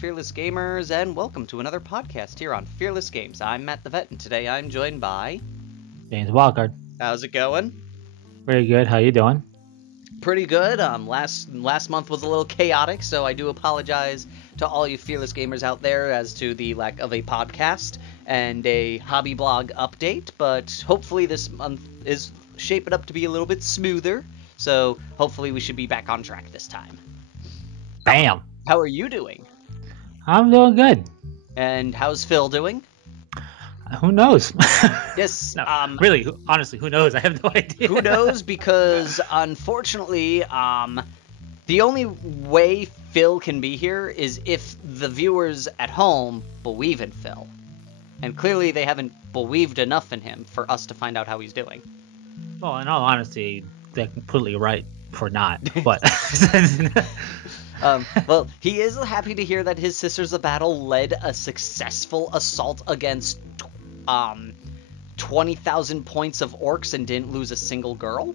Fearless Gamers, and welcome to another podcast here on Fearless Games. I'm Matt the Vet, and today I'm joined by... James Wildcard. How's it going? Very good. How you doing? Pretty good. Last month was a little chaotic, so I do apologize to all you Fearless Gamers out there as to the lack of a podcast and a hobby blog update, but hopefully this month is shaping up to be a little bit smoother, so hopefully we should be back on track this time. Bam! How are you doing? I'm doing good. And how's Phil doing? Who knows? Yes. No, really, honestly, who knows? I have no idea. Who knows? Because unfortunately, the only way Phil can be here is if the viewers at home believe in Phil. And clearly they haven't believed enough in him for us to find out how he's doing. Well, in all honesty, they're completely right for not. But well, he is happy to hear that his Sisters of Battle led a successful assault against 20,000 points of orcs and didn't lose a single girl.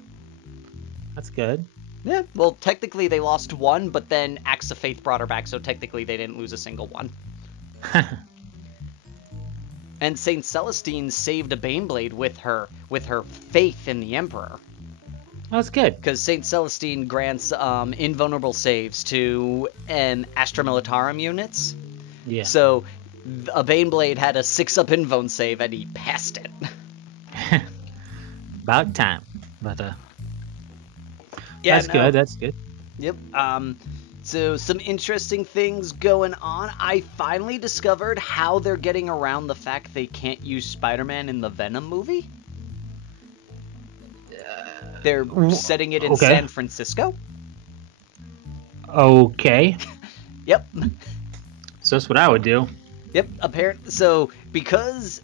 That's good. Yeah, well, technically they lost one, but then Axe of Faith brought her back, so technically they didn't lose a single one. And Saint Celestine saved a Baneblade with her faith in the Emperor. That's good. Because Saint Celestine grants invulnerable saves to Astra Militarum units. Yeah. So a Baneblade had a 6-up invuln save and he passed it. About time. But Yeah, that's good. That's good. Yep. So some interesting things going on. I finally discovered how they're getting around the fact they can't use Spider-Man in the Venom movie. They're setting it in San Francisco. Okay. Yep. So that's what I would do. Yep. So because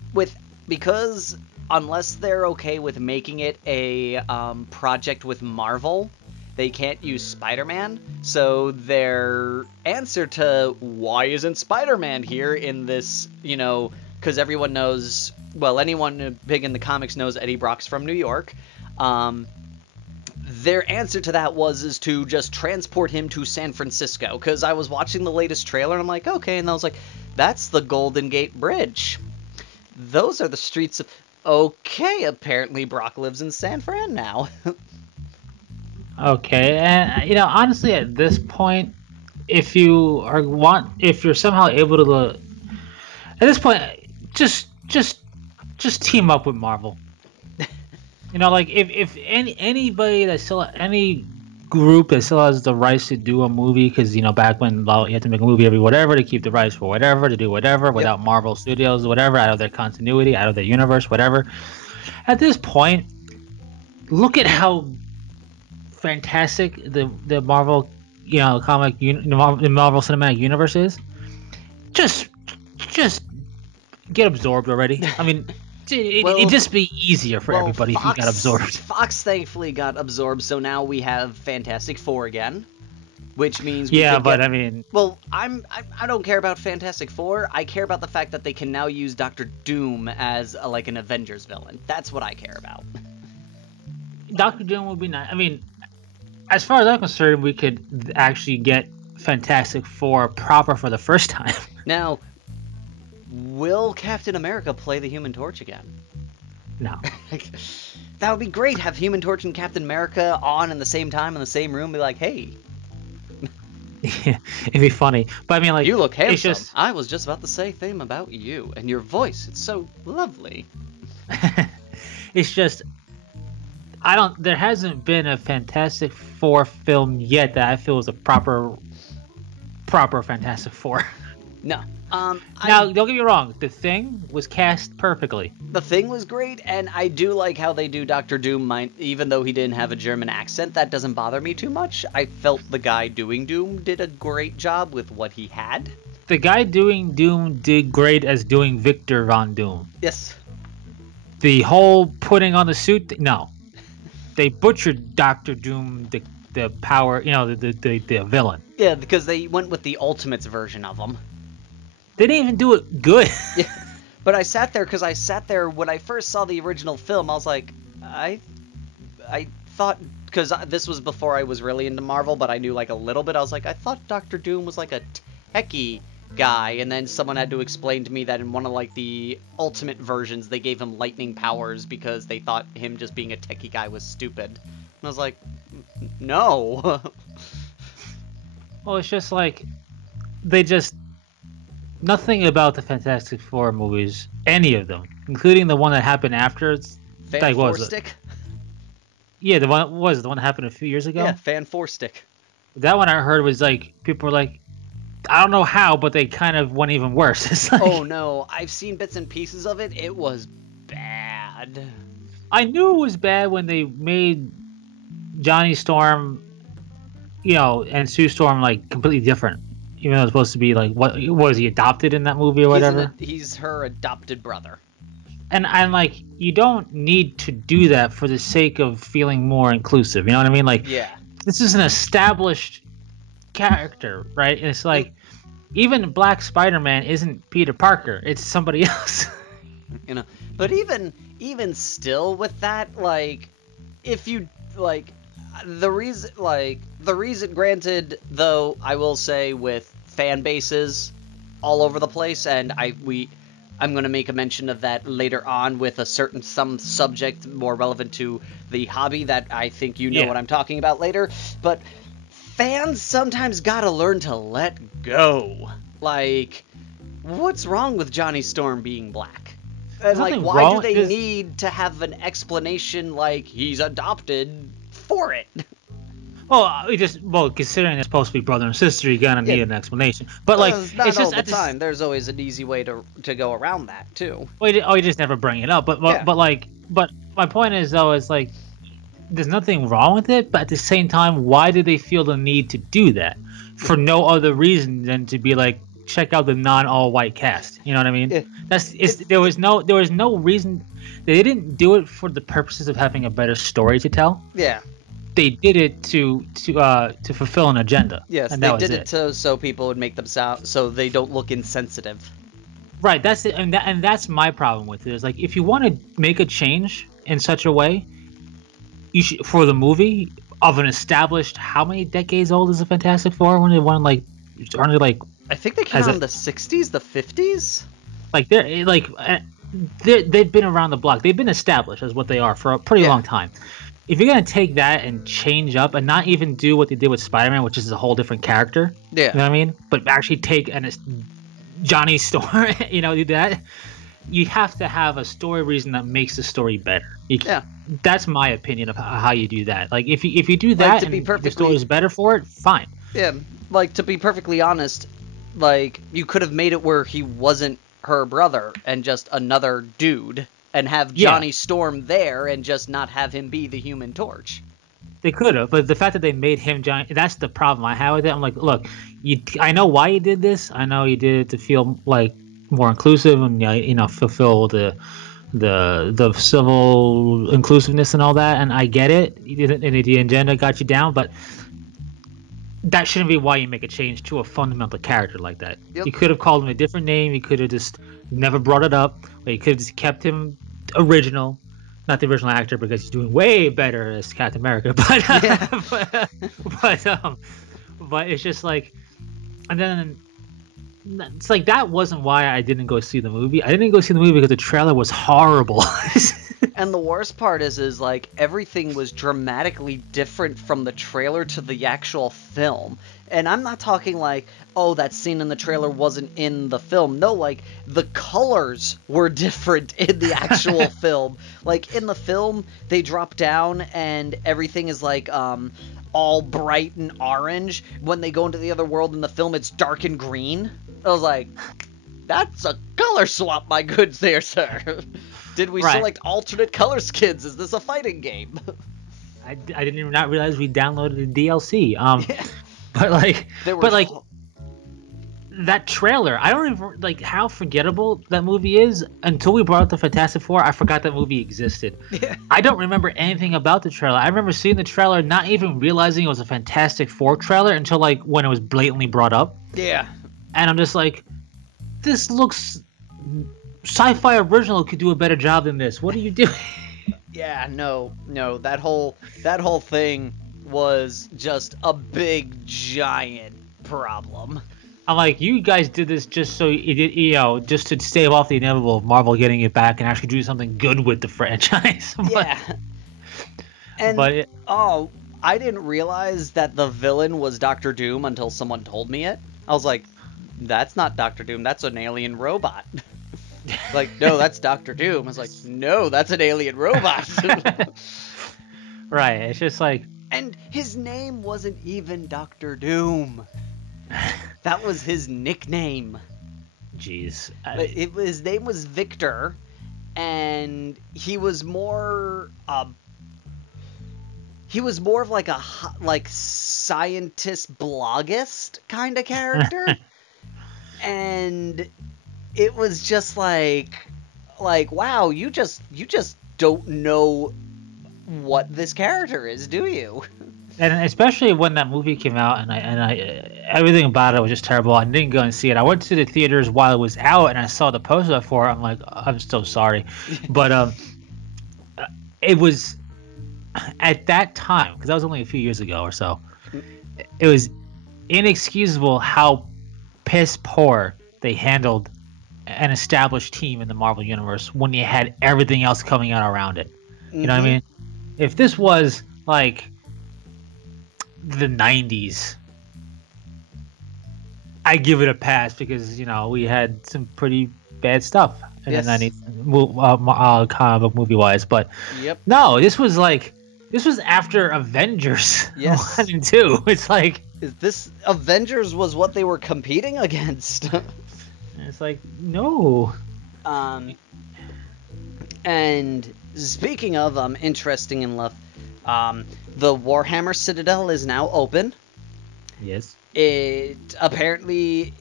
unless they're okay with making it a project with Marvel, they can't use Spider-Man. So their answer to why isn't Spider-Man here in this, because everyone knows, well, anyone big in the comics knows Eddie Brock's from New York. Their answer to that is to just transport him to San Francisco, because I was watching the latest trailer and I'm like, okay, and I was like, that's the Golden Gate Bridge. Those are the streets of... Okay, apparently Brock lives in San Fran now. Okay, and honestly, at this point, if you're somehow able to, at this point, just team up with Marvel. Like if anybody that still any group that still has the rights to do a movie, because back when you had to make a movie every whatever to keep the rights for whatever to do whatever without Marvel Studios whatever out of their continuity out of their universe whatever. At this point, look at how fantastic the Marvel comic the Marvel Cinematic Universe is. Just get absorbed already. I mean. It'd just be easier for everybody if you got absorbed. Fox thankfully got absorbed, so now we have Fantastic Four again, which means I mean, well, I don't care about Fantastic Four. I care about the fact that they can now use Doctor Doom as like an Avengers villain. That's what I care about. Doctor Doom would be nice. I mean, as far as I'm concerned, we could actually get Fantastic Four proper for the first time. Now, will Captain America play the Human Torch again? No. That would be great. Have Human Torch and Captain America on in the same time in the same room. Be like, hey. Yeah, it'd be funny. But I mean, like, you look handsome. I was just about to say thing about you and your voice. It's so lovely. It's just, there hasn't been a Fantastic Four film yet that I feel is a proper Fantastic Four. No. Now, don't get me wrong. The Thing was cast perfectly. The Thing was great, and I do like how they do Doctor Doom. Even though he didn't have a German accent, that doesn't bother me too much. I felt the guy doing Doom did a great job with what he had. The guy doing Doom did great as doing Victor Von Doom. Yes. The whole putting on the suit, no. They butchered Doctor Doom, the power, the villain. Yeah, because they went with the Ultimates version of him. They didn't even do it good. Yeah, but I sat there when I first saw the original film. I was like, I thought, because this was before I was really into Marvel, but I knew like a little bit. I was like, I thought Doctor Doom was like a techie guy, and then someone had to explain to me that in one of like the ultimate versions they gave him lightning powers because they thought him just being a techie guy was stupid. And I was like, no. Well, it's just like nothing about the Fantastic Four movies, any of them, including the one that happened after. Fan Four Stick? Yeah, the one that happened a few years ago. Yeah, Fan Four Stick. That one I heard was like people were like, I don't know how, but they kind of went even worse. It's like, oh no, I've seen bits and pieces of it. It was bad. I knew it was bad when they made Johnny Storm, and Sue Storm like completely different. Even though it's supposed to be like, what was he adopted in that movie or whatever? He's her adopted brother. And I'm like, you don't need to do that for the sake of feeling more inclusive. You know what I mean? Like, yeah. This is an established character, right? And it's like, even Black Spider-Man isn't Peter Parker; it's somebody else. But even still with that, like, if you like, the reason, granted, though, I will say with fan bases all over the place, and I'm going to make a mention of that later on with some subject more relevant to the hobby that I think what I'm talking about later. But fans sometimes gotta learn to let go. Like, what's wrong with Johnny Storm being black? And like, why do they need to have an explanation like he's adopted for it? Well, considering it's supposed to be brother and sister, you're gonna need an explanation. But like, it's just all the time. There's always an easy way to go around that too. Well, you just never bring it up. But my point is though, is like, there's nothing wrong with it. But at the same time, why do they feel the need to do that for no other reason than to be like, check out the non-all-white cast? You know what I mean? Yeah. There was no reason. They didn't do it for the purposes of having a better story to tell. Yeah. They did it to fulfill an agenda. Yes, they did it so people would make them sound so they don't look insensitive. Right, that's it, and that's my problem with it. Is like, if you want to make a change in such a way, you should, for the movie of an established, how many decades old is the Fantastic Four when they won like I think they came out in the 60s, the 50s. Like they've been around the block. They've been established as what they are for a pretty long time. If you're going to take that and change up and not even do what they did with Spider-Man, which is a whole different character, you know what I mean? But actually take Johnny Storm, do that, you have to have a story reason that makes the story better. That's my opinion of how you do that. Like, if you do that and the story is better for it, fine. Yeah, like, to be perfectly honest, like, you could have made it where he wasn't her brother and just another dude. And have Johnny Storm there and just not have him be the Human Torch. They could have, but the fact that they made him Johnny, that's the problem I have with it. I'm like, look, I know why you did this. I know you did it to feel like more inclusive and fulfill the civil inclusiveness and all that. And I get it. And the agenda got you down, but that shouldn't be why you make a change to a fundamental character like that. Yep. You could have called him a different name. You could have just never brought it up. Or you could have just kept him original. Not the original actor, because he's doing way better as Captain America. But but it's just like, and then it's like, that wasn't why I didn't go see the movie. I didn't go see the movie because the trailer was horrible. And the worst part is like, everything was dramatically different from the trailer to the actual film. And I'm not talking like, oh, that scene in the trailer wasn't in the film. No, like, the colors were different in the actual film. Like, in the film, they drop down and everything is like, all bright and orange. When they go into the other world in the film, it's dark and green. I was like, that's a color swap, my goods there, sir. Did we select alternate color skins? Is this a fighting game? I didn't even not realize we downloaded the DLC. But that trailer, I don't even like how forgettable that movie is. Until we brought up the Fantastic Four, I forgot that movie existed. Yeah. I don't remember anything about the trailer. I remember seeing the trailer, not even realizing it was a Fantastic Four trailer until like when it was blatantly brought up. Yeah. And I'm just like, this looks, Sci-Fi Original could do a better job than this. What are you doing? Yeah, no, that whole thing was just a big giant problem. I'm like, you guys did this just so just to stave off the inevitable of Marvel getting it back and actually do something good with the franchise. Yeah. But I didn't realize that the villain was Doctor Doom until someone told me it. I was like, that's not Doctor Doom, that's an alien robot. Like, no, that's Doctor Doom. I was like, no, that's an alien robot. right, it's just like... And his name wasn't even Doctor Doom. That was his nickname. Jeez. His name was Victor, and he was more of like a scientist bloggist kind of character. And it was just like wow, you just don't know what this character is, do you? And especially when that movie came out, and I everything about it was just terrible. I didn't go and see it. I went to the theaters while it was out, and I saw the poster for it. I'm like, I'm so sorry, but it was at that time, because that was only a few years ago or so. It was inexcusable how piss poor they handled an established team in the Marvel Universe when you had everything else coming out around it. You know what I mean? If this was like the 90s, I give it a pass because we had some pretty bad stuff in the 90s, comic book movie wise. But no, this was after Avengers 1 and 2. It's like, this Avengers was what they were competing against. It's like, no. And speaking of interesting enough, the Warhammer Citadel is now open. Yes. It apparently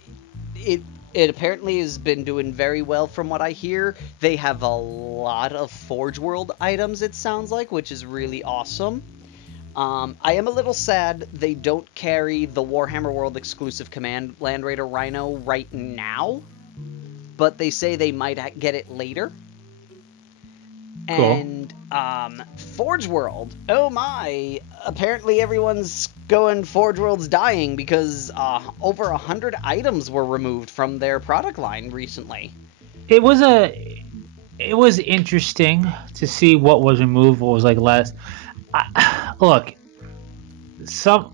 has been doing very well from what I hear. They have a lot of Forge World items, it sounds like, which is really awesome. I am a little sad they don't carry the Warhammer World exclusive Command Land Raider Rhino right now, but they say they might get it later. Cool. And Forge World, oh my, apparently everyone's going Forge World's dying because over 100 items were removed from their product line recently. It was interesting to see what was removed, what was like last. Look, some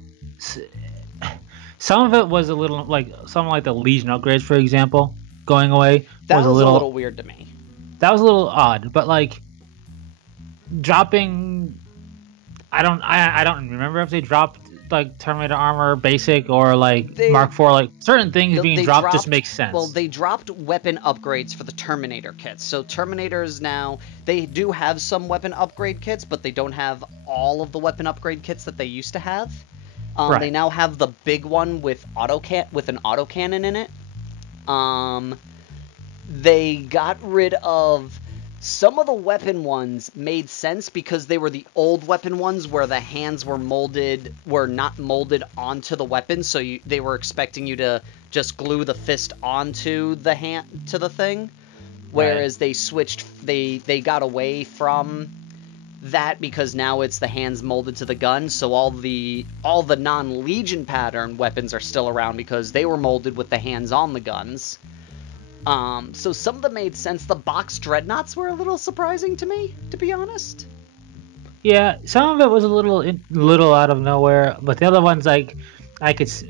of it was a little like something like the Legion upgrades, for example, going away. That was a little weird to me. That was a little odd, but like dropping, I don't remember if they dropped like Terminator armor basic or like Mark IV, like certain things being dropped just makes sense. Well, they dropped weapon upgrades for the Terminator kits. So Terminators now, they do have some weapon upgrade kits, but they don't have all of the weapon upgrade kits that they used to have. Right. They now have the big one with an autocannon in it. They got rid of some of the weapon ones. Made sense because they were the old weapon ones where the hands were not molded onto the weapon, so they were expecting you to just glue the fist onto the hand to the thing. Whereas they switched, they got away from that because now it's the hands molded to the gun. So all the non-Legion pattern weapons are still around because they were molded with the hands on the guns. So some of them made sense. The box Dreadknots were a little surprising to me, to be honest. Yeah, some of it was a little out of nowhere, but the other ones, like, I could see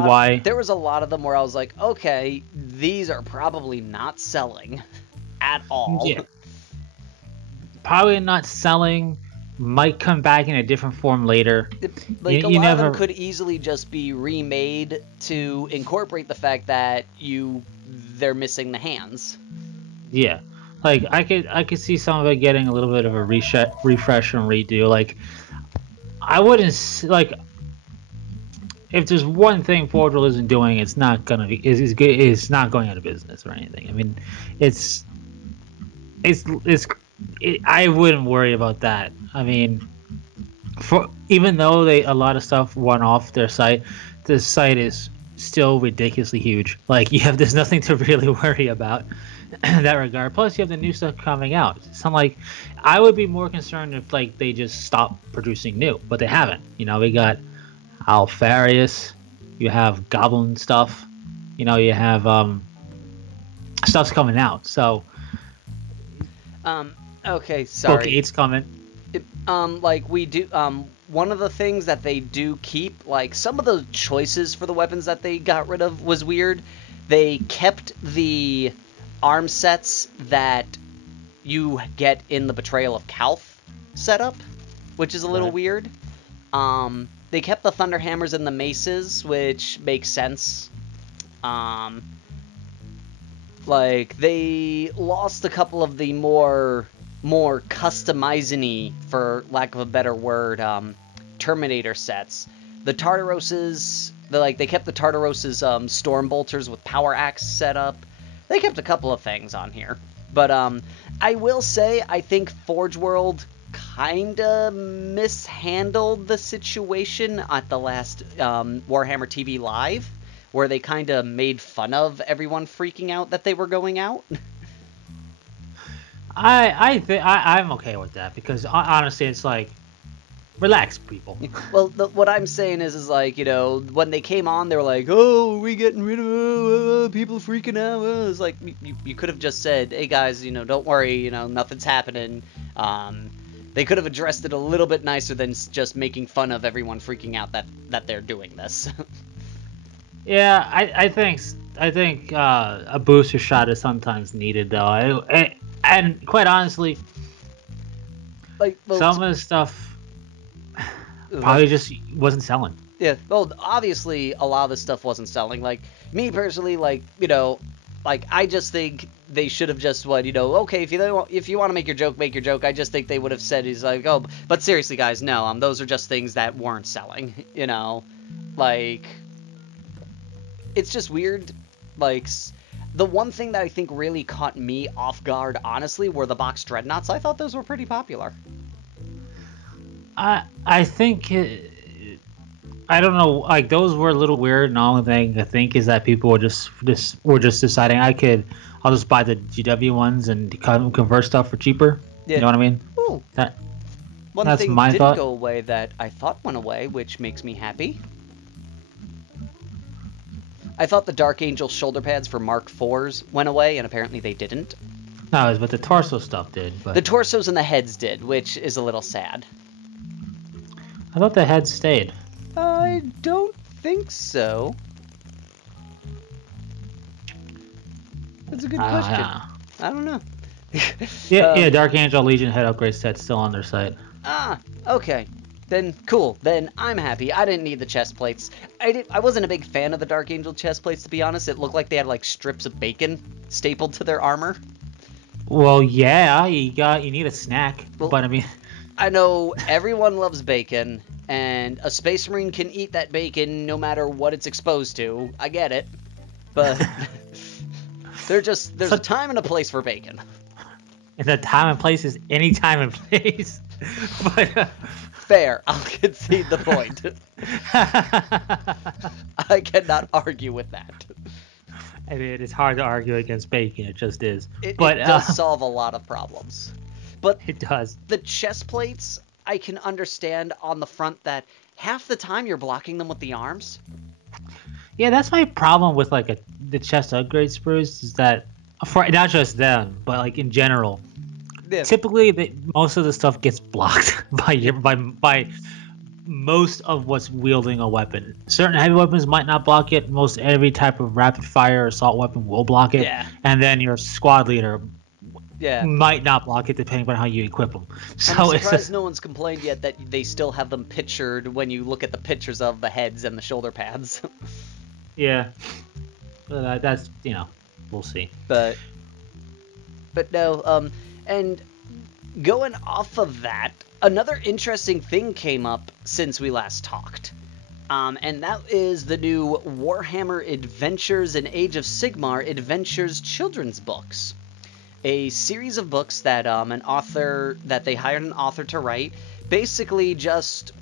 why. There was a lot of them where I was like, okay, these are probably not selling at all. Yeah. Probably not selling. Might come back in a different form later. Like, a lot of them could easily just be remade to incorporate the fact that they're missing the hands. Yeah, like I could see some of it getting a little bit of a refresh and redo. Like, I wouldn't like if there's one thing Forge World isn't doing, it's not gonna be it's not going out of business or anything. I mean, I wouldn't worry about that. I mean, even though a lot of stuff went off their site, the site is still ridiculously huge. Like, there's nothing to really worry about in that regard. Plus, you have the new stuff coming out. So, like, I would be more concerned if like they just stopped producing new, but they haven't. We got Alfarius, you have Goblin stuff, you have stuff's coming out. So Okay, book sorry. 8's coming. Like we do, one of the things that they do keep, like some of the choices for the weapons that they got rid of was weird. They kept the arm sets that you get in the Betrayal of Calth setup, which is a little Right. weird. They kept the Thunder Hammers and the Maces, which makes sense. Like, they lost a couple of the more customizing-y, for lack of a better word, Terminator sets. The Tartaroses, they kept the Tartaroses Storm Bolters with Power Axe set up. They kept a couple of things on here. But I will say, I think Forge World kinda mishandled the situation at the last Warhammer TV Live, where they kinda made fun of everyone freaking out that they were going out. I'm okay with that because honestly, it's like, relax, people. Well, what I'm saying is like, when they came on, they were like, "Oh, are we getting rid of people freaking out?" It's like you could have just said, "Hey guys, don't worry, nothing's happening." They could have addressed it a little bit nicer than just making fun of everyone freaking out that they're doing this. Yeah, I think a booster shot is sometimes needed though. And quite honestly, some of the stuff probably just wasn't selling. Yeah, well, obviously a lot of this stuff wasn't selling. Like, me personally, I just think they should have just okay, if you want to make your joke. I just think they would have said, he's like, "Oh, but seriously, guys, no, those are just things that weren't selling." Like, it's just weird. Like, the one thing that I think really caught me off guard, honestly, were the box Dreadknots. I thought those were pretty popular. I think I don't know, like those were a little weird. And the only thing I think is that people were just deciding I'll just buy the GW ones and convert stuff for cheaper. Yeah. You know what I mean? Ooh. One That's thing my didn't thought. go away that I thought went away, which makes me happy. I thought the Dark Angel shoulder pads for Mark IVs went away, and apparently they didn't. No, but the torso stuff did. But The torsos and the heads did, which is a little sad. I thought the head stayed. I don't think so. That's a good question. I don't know. Yeah, Dark Angel Legion head upgrade set's still on their site. Okay. Then cool. Then I'm happy. I didn't need the chest plates. I wasn't a big fan of the Dark Angel chest plates, to be honest. It looked like they had like strips of bacon stapled to their armor. Well, yeah, you need a snack, but I mean, I know everyone loves bacon, and a Space Marine can eat that bacon no matter what it's exposed to. I get it, but there's a time and a place for bacon. and the time and place is any time and place. But, Fair, I'll concede the point. I cannot argue with that. I mean, it's hard to argue against bacon. It just is. It does solve a lot of problems. But it does. The chest plates, I can understand on the front that half the time you're blocking them with the arms. Yeah, that's my problem with the chest upgrade sprues is that for not just them, but like in general. Yeah. Typically, most of the stuff gets blocked by most of what's wielding a weapon. Certain heavy weapons might not block it. Most every type of rapid fire assault weapon will block it. Yeah. And then your squad leader Yeah. might not block it depending on how you equip them. So I'm it's surprised no one's complained yet that they still have them pictured when you look at the pictures of the heads and the shoulder pads. Yeah. That's, we'll see. But no, and going off of that, another interesting thing came up since we last talked. And that is the new Warhammer Adventures in Age of Sigmar Adventures children's books. A series of books that they hired an author to write, basically just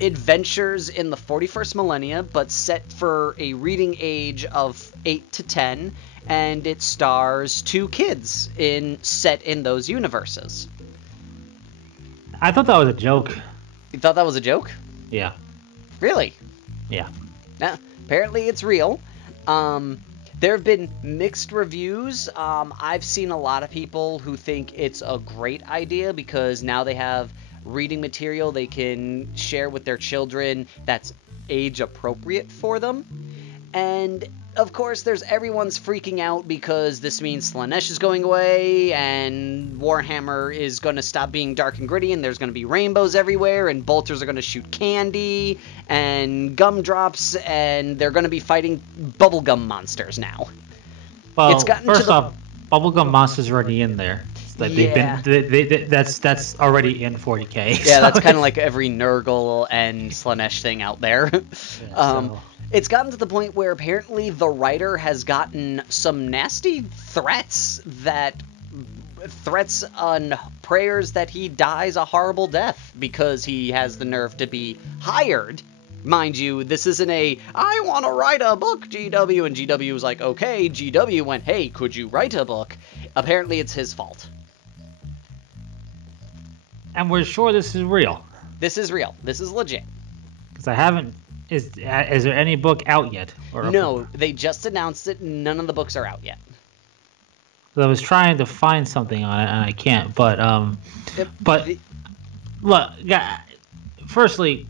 adventures in the 41st millennia, but set for a reading age of 8 to 10, and it stars 2 kids set in those universes. I thought that was a joke. You thought that was a joke? Yeah. Really? Yeah. Nah, apparently it's real. There have been mixed reviews. I've seen a lot of people who think it's a great idea because now they have reading material they can share with their children that's age appropriate for them. And of course, there's everyone's freaking out because this means Slaanesh is going away and Warhammer is going to stop being dark and gritty and there's going to be rainbows everywhere and bolters are going to shoot candy and gumdrops and they're going to be fighting bubblegum monsters now. Well, It's gotten first to the... off, bubblegum monsters are already in there. It's like Yeah. that's already in 40k. Yeah, that's kind of like every Nurgle and Slaanesh thing out there. So- It's gotten to the point where apparently the writer has gotten some nasty threats on prayers that he dies a horrible death because he has the nerve to be hired. Mind you, this isn't a, I want to write a book, GW, and GW was like, okay, GW went, hey, could you write a book? Apparently it's his fault. And we're sure this is real. This is real. This is legit. Because I haven't... Is there any book out yet? No, they just announced it. None of the books are out yet. I was trying to find something on it, and I can't. But look, firstly,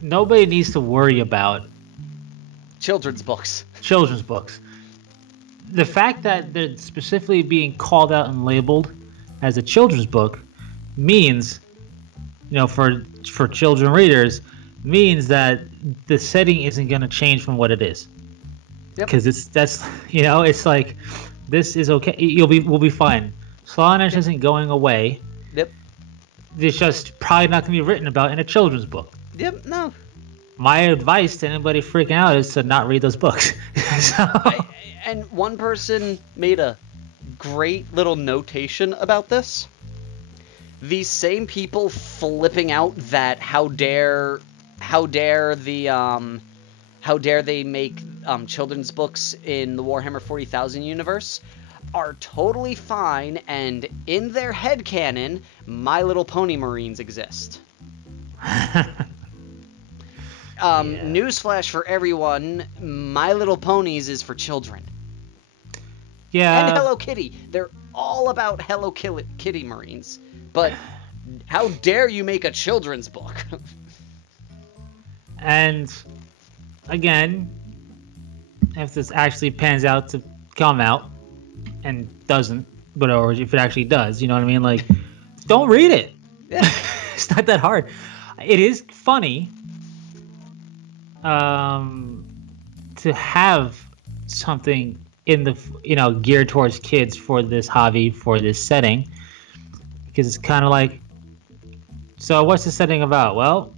nobody needs to worry about Children's books. children's books. The fact that they're specifically being called out and labeled as a children's book means, for children readers, means that the setting isn't going to change from what it is. Yep. Because it's like, this is okay. We'll be fine. Slaanesh isn't going away. Yep. It's just probably not going to be written about in a children's book. Yep, no. My advice to anybody freaking out is to not read those books. And one person made a great little notation about this. These same people flipping out that how dare they make children's books in the Warhammer 40,000 universe are totally fine, and in their headcanon, My Little Pony Marines exist. Newsflash for everyone, My Little Ponies is for children. Yeah. And Hello Kitty. They're all about Hello Kitty Marines. But how dare you make a children's book? And again, if this actually pans out to come out and doesn't, or if it actually does, you know what I mean? Like, don't read it. Yeah. It's not that hard. It is funny to have something in the geared towards kids for this hobby, for this setting, because it's kind of like, so what's the setting about? Well,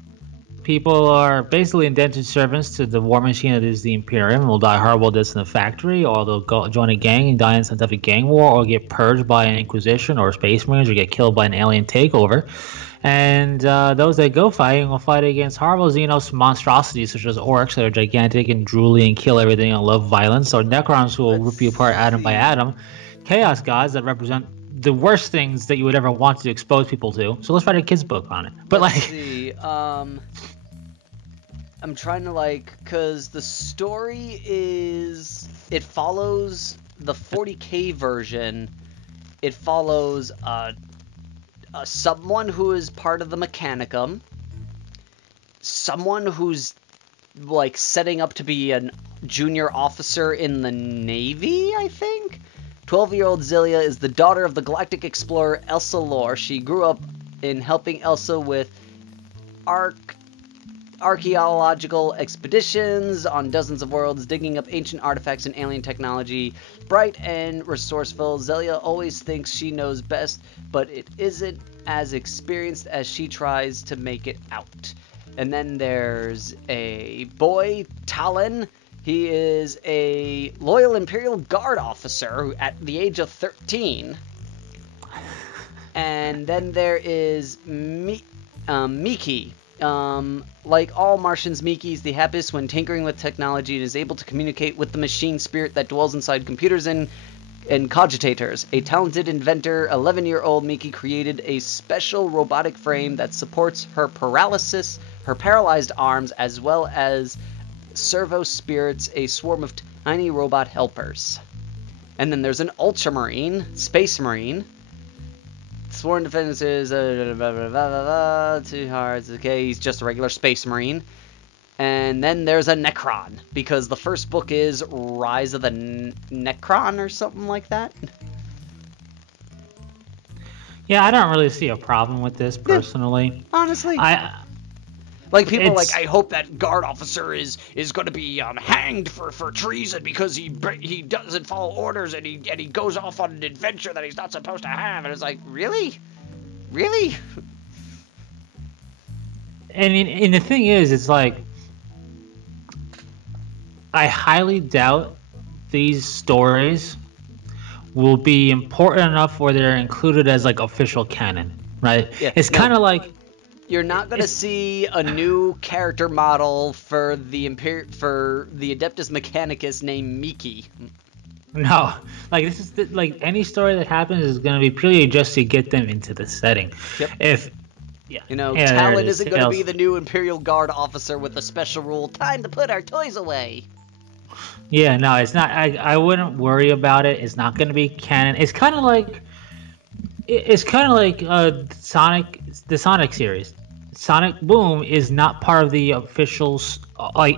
people are basically indentured servants to the war machine that is the Imperium and will die horrible deaths in the factory, or they'll go join a gang and die in some type of gang war, or get purged by an Inquisition or Space Marines, or get killed by an alien takeover. And those that go fighting will fight against horrible Xenos monstrosities such as orcs that are gigantic and drooly and kill everything and love violence, or Necrons who will rip you apart atom by atom, Chaos gods that represent the worst things that you would ever want to expose people to. So let's write a kid's book on it. But let's see. I'm trying to because the story it follows the 40k version. It follows someone who is part of the Mechanicum, someone who's setting up to be a junior officer in the Navy, I think. 12-year-old Zelia is the daughter of the galactic explorer Elsa Lore. She grew up in helping Elsa with archaeological expeditions on dozens of worlds, digging up ancient artifacts and alien technology. Bright and resourceful, Zelia always thinks she knows best, but it isn't as experienced as she tries to make it out. And then there's a boy, Talon. He is a loyal Imperial Guard officer at the age of 13. And then there is Miki. Like all Martians, Miki is the happiest when tinkering with technology and is able to communicate with the machine spirit that dwells inside computers and cogitators. A talented inventor, 11-year-old Miki created a special robotic frame that supports her paralyzed arms, as well as servo spirits, a swarm of tiny robot helpers. And then there's an Ultramarine, Space Marine. Sworn defenses, too hard. Okay, he's just a regular Space Marine. And then there's a Necron, because the first book is Rise of the Necron or something like that. Yeah, I don't really see a problem with this personally. Honestly, like people are like, I hope that guard officer is going to be hanged for treason because he doesn't follow orders and he goes off on an adventure that he's not supposed to have. And it's like, really? And the thing is, it's like, I highly doubt these stories will be important enough where they're included as like official canon, right? Yeah, it's kind of like you're not gonna see a new character model for the Adeptus Mechanicus named Miki. No, like this is like any story that happens is gonna be purely just to get them into the setting. Yep. Talon isn't going to be the new Imperial Guard officer with a special rule, time to put our toys away. Yeah, no, it's not. I wouldn't worry about it. It's not going to be canon. It's kind of like Sonic, the Sonic series. Sonic Boom is not part of the official,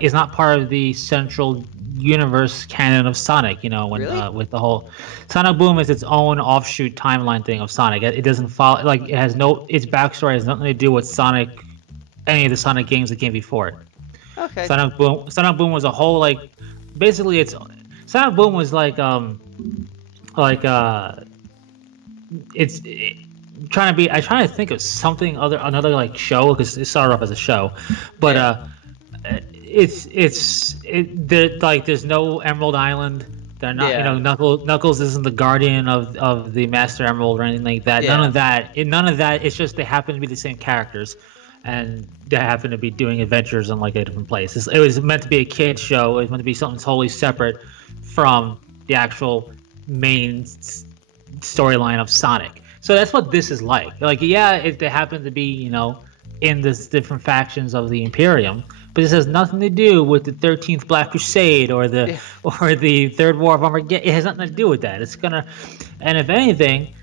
is not part of the central universe canon of Sonic. Really? With the whole Sonic Boom is its own offshoot timeline thing of Sonic. It doesn't follow, its backstory has nothing to do with Sonic, any of the Sonic games that came before it. Okay. Sonic Boom was a whole basically Sonic Boom was trying to think of something another show, because it started off as a show, but there's no Emerald Island. They're not, Knuckles isn't the guardian of the Master Emerald or anything like that. Yeah. None of that. It's just they happen to be the same characters, and they happen to be doing adventures in a different place. It was meant to be a kid's show. It was meant to be something totally separate from the actual main storyline of Sonic. So that's what this is like. If they happen to be, in the different factions of the Imperium, but this has nothing to do with the 13th Black Crusade or the Third War of Armageddon. It has nothing to do with that. And if anything,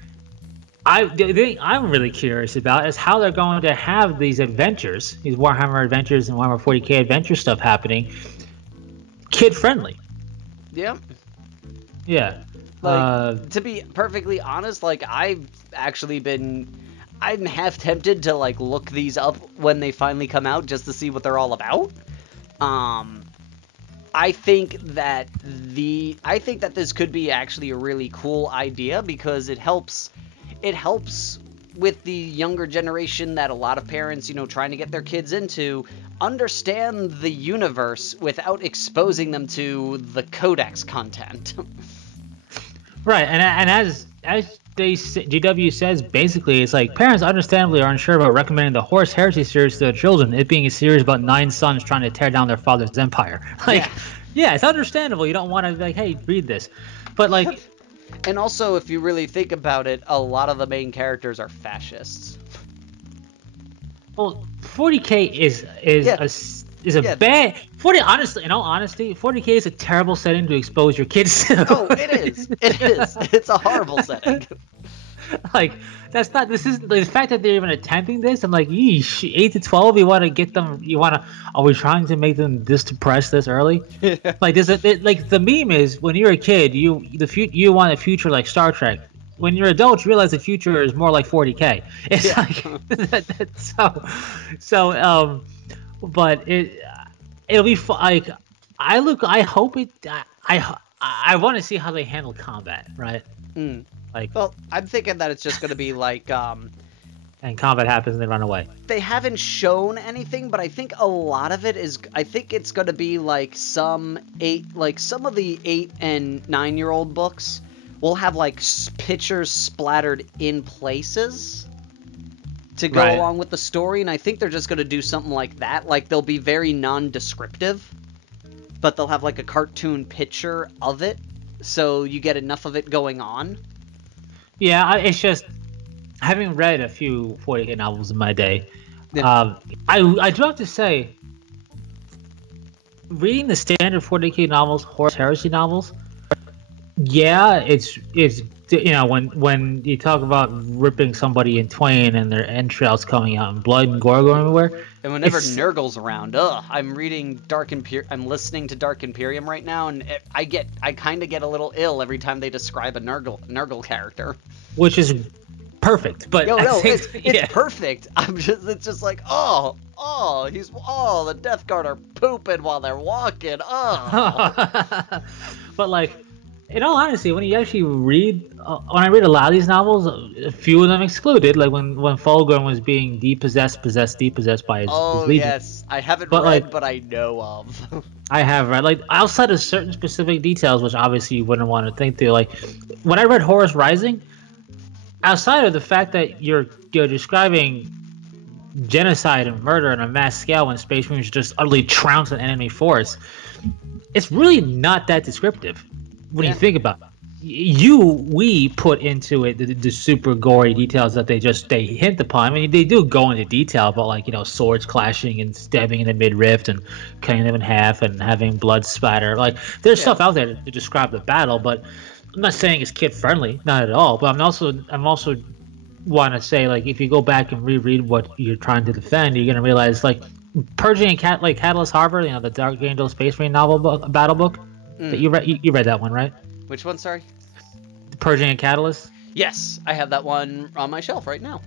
the thing I'm really curious about is how they're going to have these adventures, these Warhammer Adventures and Warhammer 40k Adventure stuff happening, kid-friendly. Yeah. Yeah. To be perfectly honest, I'm half tempted to look these up when they finally come out just to see what they're all about. I think that this could be actually a really cool idea, because it helps with the younger generation that a lot of parents, trying to get their kids into, understand the universe without exposing them to the Codex content. Right, and as GW says, basically, it's parents understandably are unsure about recommending the Horus Heresy series to their children, it being a series about 9 sons trying to tear down their father's empire. Yeah, it's understandable. You don't want to hey, read this, but and also, if you really think about it, a lot of the main characters are fascists. Well, 40k is a bad 40. Honestly, in all honesty, 40k is a terrible setting to expose your kids to. Oh, it is. It's a horrible setting. That's not. This is the fact that they're even attempting this. I'm yeesh, 8 to 12. You want to get them. Are we trying to make them this depressed this early? The meme is, when you're a kid, you want a future like Star Trek. When you're adults, you realize the future is more like 40k. It's but it'll be fun. I hope it. I want to see how they handle combat, right? Well, I'm thinking that it's just going to be and combat happens and they run away. They haven't shown anything, but I think a lot of it is. I think it's going to be some of the 8 and 9-year-old books will have pictures splattered in places to go along with the story, and I think they're just going to do something like that. They'll be very non-descriptive, but they'll have a cartoon picture of it, so you get enough of it going on. Yeah, it's just, having read a few 40k novels in my day, I do have to say, reading the standard 40k novels, Horus Heresy novels, yeah, it's when you talk about ripping somebody in twain and their entrails coming out and blood and gore going everywhere. And whenever Nurgle's around, I'm reading I'm listening to Dark Imperium right now, and I kind of get a little ill every time they describe a Nurgle character. Which is perfect, but it's perfect. It's just like, the Death Guard are pooping while they're walking. But like, in all honesty, when you actually read, when I read a lot of these novels, a few of them excluded, like when Fulgrim was being depossessed by his legion. Yes, I haven't read, but I know of. I have read, like, outside of certain specific details, which obviously you wouldn't want to think through. Like, when I read Horus Rising, outside of the fact that you're describing genocide and murder on a mass scale when Space Marines just utterly trounce an enemy force, it's really not that descriptive when you think about it. We put into it the super gory details that they hint upon. I mean, they do go into detail about, like, swords clashing and stabbing in the midriff and cutting them in half and having blood splatter. Like, there's stuff out there to describe the battle, but I'm not saying it's kid friendly, not at all. But I'm also want to say, like, if you go back and reread what you're trying to defend, you're gonna realize, like, Purging and Catalyst Harbor, the Dark Angel Space Marine novel battle book. That you read that one, right? Which one, sorry? Purging and Catalyst? Yes, I have that one on my shelf right now.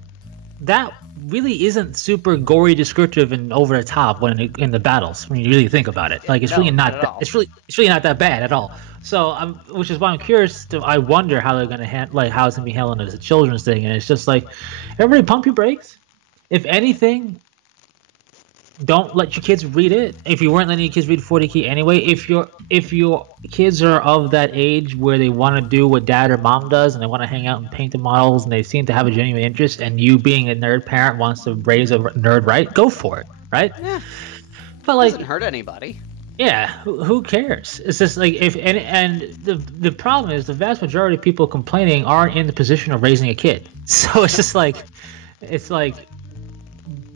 That really isn't super gory, descriptive, and over the top in the battles when you really think about it. Like, it's really not not that bad at all. So which is why I'm curious. I wonder how they're gonna how it's gonna be handled as a children's thing. And it's just like, everybody pump your brakes. If anything, don't let your kids read it. If you weren't letting your kids read 40k anyway, if your kids are of that age where they want to do what dad or mom does and they want to hang out and paint the models and they seem to have a genuine interest, and you being a nerd parent wants to raise a nerd right, go for it, right? Yeah. But, like, it doesn't hurt anybody. Yeah, who cares? It's just like, and the problem is the vast majority of people complaining aren't in the position of raising a kid. So it's just like, it's not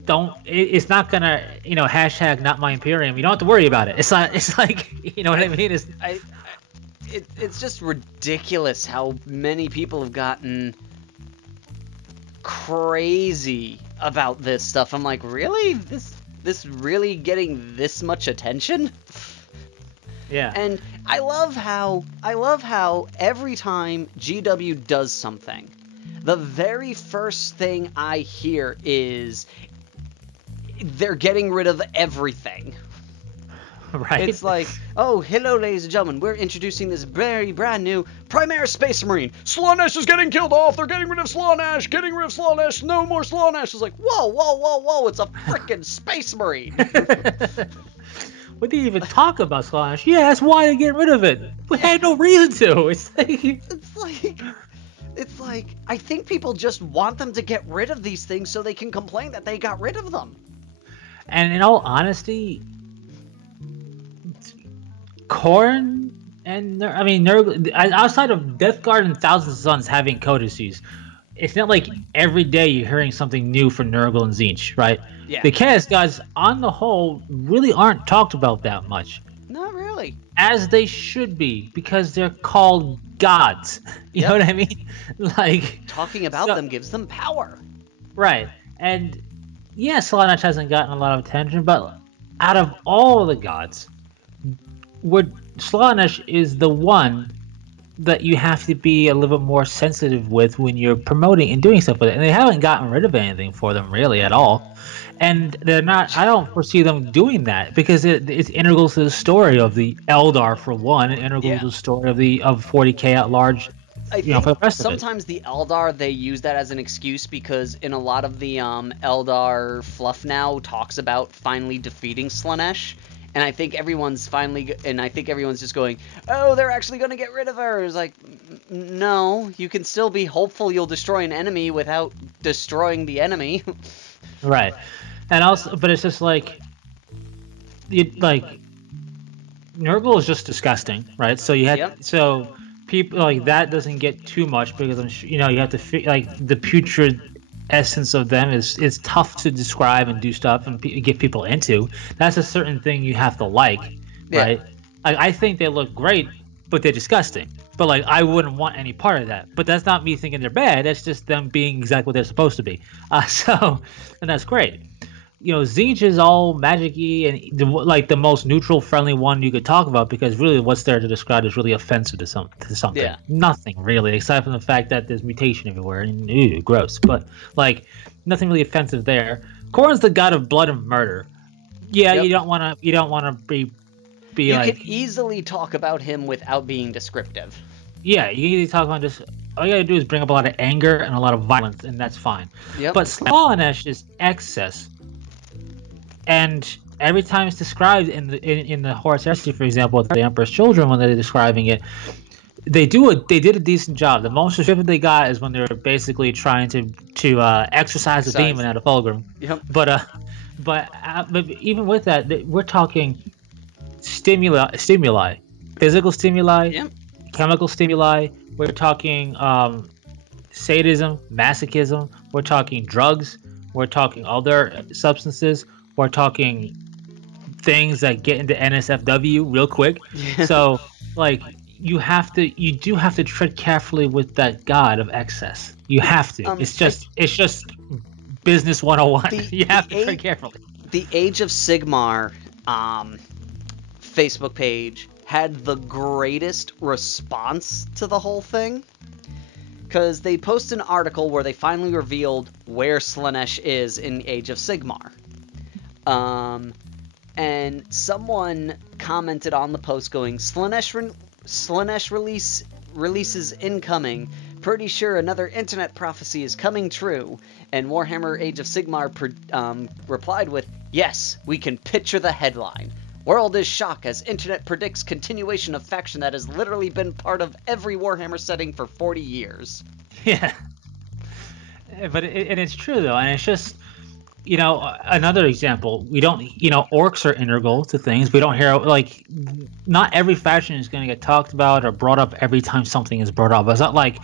gonna, hashtag not my Imperium. You don't have to worry about it. It's like, you know what I mean? It's just ridiculous how many people have gotten crazy about this stuff. I'm like, really? This really getting this much attention? Yeah. And I love how every time GW does something, the very first thing I hear is they're getting rid of everything. Right. It's like, oh, hello, ladies and gentlemen. We're introducing this very brand new Primaris Space Marine. Slaanesh is getting killed off. They're getting rid of Slaanesh. Getting rid of Slaanesh. No more Slaanesh. It's like, whoa. It's a freaking Space Marine. We didn't even talk about Slaanesh. Yeah, that's why they get rid of it. We had no reason to. It's like, I think people just want them to get rid of these things so they can complain that they got rid of them. And in all honesty, Khorne and Nurgle, outside of Death Guard and Thousand Sons having codices, it's not like every day you're hearing something new for Nurgle and Tzeentch, right? Yeah. The Chaos Gods, on the whole, really aren't talked about that much. Not really. As they should be, because they're called gods. You know what I mean? Like, talking about them gives them power. Right. And yeah, Slaanesh hasn't gotten a lot of attention, but out of all the gods, Slaanesh is the one that you have to be a little bit more sensitive with when you're promoting and doing stuff with it. And they haven't gotten rid of anything for them really at all. And they're not, I don't foresee them doing that because it's integral to the story of the Eldar, for one, and integral to the story of 40k at large. For the rest sometimes the Eldar, they use that as an excuse because in a lot of the Eldar fluff now talks about finally defeating Slaanesh. And I think everyone's just going, oh, they're actually going to get rid of her. It's like, no, you can still be hopeful you'll destroy an enemy without destroying the enemy. Right. And also, but it's just like Nurgle is just disgusting, right? So so people like that doesn't get too much because you have to like the putrid essence of them is tough to describe and do stuff and get people into. That's a certain thing you have to like, Yeah. right? Like, I think they look great, but they're disgusting. But like, I wouldn't want any part of that. But that's not me thinking they're bad. That's just them being exactly what they're supposed to be. And that's great. Zinch is all magic-y and like the most neutral, friendly one you could talk about, because really what's there to describe is really offensive to something. Yeah. Nothing really, aside from the fact that there's mutation everywhere and ew, gross. But like, nothing really offensive there. Korn's the god of blood and murder. Yeah, Yep. you don't want to be You like. can easily talk about him without being descriptive. Yeah, you can easily talk about just. All you gotta do is bring up a lot of anger and a lot of violence, and that's fine. Yep. But Slaanesh is excess. And every time it's described in the Horus Heresy, for example, the Emperor's Children, when they're describing it, they did a decent job. The most descriptive they got is when they were basically trying to exorcise the demon out of Fulgrim. Yep. But even with that, we're talking stimuli, physical stimuli, Yep. chemical stimuli. We're talking sadism, masochism. We're talking drugs. We're talking other substances. We're talking things that get into NSFW real quick. Yeah. So, like, you do have to tread carefully with that god of excess. You have to. It's just business 101. You have to tread carefully. The Age of Sigmar Facebook page had the greatest response to the whole thing, because they posted an article where they finally revealed where Slaanesh is in Age of Sigmar. And someone commented on the post going, Slaanesh releases incoming. Pretty sure another internet prophecy is coming true. And Warhammer Age of Sigmar replied with, yes, we can picture the headline. World is shock as internet predicts continuation of faction that has literally been part of every Warhammer setting for 40 years. Yeah. But it's true, though, and it's just, another example. We don't, orcs are integral to things. We don't hear, like, not every faction is going to get talked about or brought up every time something is brought up. It's not like,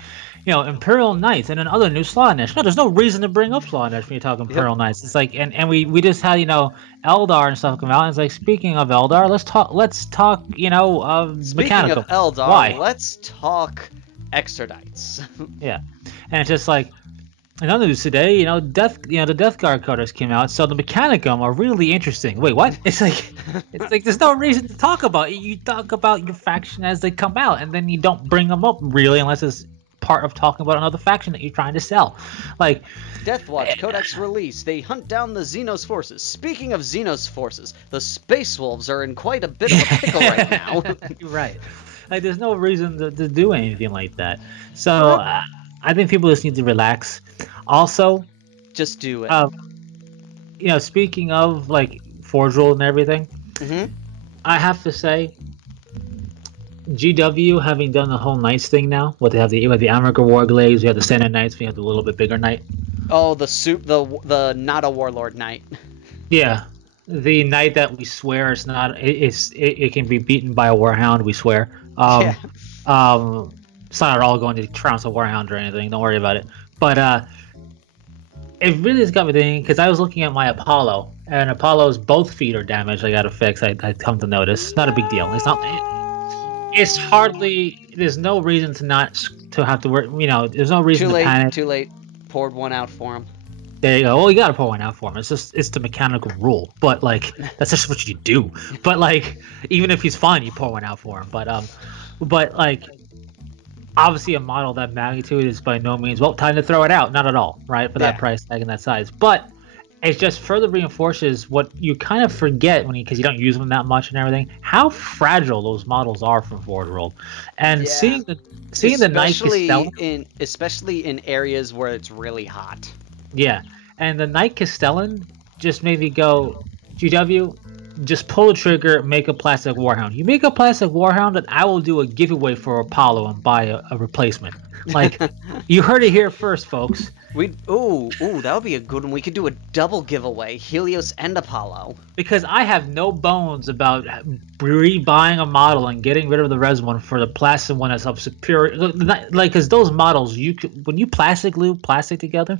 Imperial Knights and another new Slaanesh. No, there's no reason to bring up Slaanesh when you talk Imperial Knights. It's like, and we just had, Eldar and stuff come out, and it's like, speaking of Eldar, let's talk, Speaking mechanical. of Eldar, Why? let's talk Extradites. Yeah, and it's just like, another news today, the Death Guard coders came out, so the Mechanicum are really interesting. Wait, what? It's like there's no reason to talk about it. You talk about your faction as they come out, and then you don't bring them up really unless it's part of talking about another faction that you're trying to sell. Like, Deathwatch Codex release. They hunt down the Xenos forces. Speaking of Xenos forces, the Space Wolves are in quite a bit of a pickle right now. You're right. Like, there's no reason to do anything like that. So I think people just need to relax. Also, just do it. Speaking of like Forge World and everything, I have to say, GW having done the whole Knights thing now, what they have the Amarga Warglaives, we have the Standard Knights, we have the little bit bigger Knight. Oh, the not a Warlord Knight. Yeah, the Knight that we swear is not. It can be beaten by a Warhound. We swear. It's not at all going to trounce a Warhound or anything. Don't worry about it. But it really has got me thinking, because I was looking at my Apollo, and Apollo's both feet are damaged. I got to fix. I come to notice. It's not a big deal. It's not. It's hardly. There's no reason to have to work. There's no reason to panic. Too late. Poured one out for him. There you go. Well, you gotta pour one out for him. It's the mechanical rule. But like, that's just what you do. But like, even if he's fine, you pour one out for him. But like, obviously a model of that magnitude is by no means time to throw it out. Not at all, right? For that price tag and that size. But it just further reinforces what you kind of forget because you don't use them that much and everything. How fragile those models are from Forge World, and seeing the Knight Castellan, especially in areas where it's really hot. Yeah, and the Knight Castellan just made me go, GW, just pull the trigger, make a plastic Warhound. You make a plastic Warhound, and I will do a giveaway for Apollo and buy a replacement. Like, you heard it here first, folks. That would be a good one. We could do a double giveaway, Helios and Apollo. Because I have no bones about rebuying a model and getting rid of the res one for the plastic one that's of superior. Like, because those models, when you glue plastic together,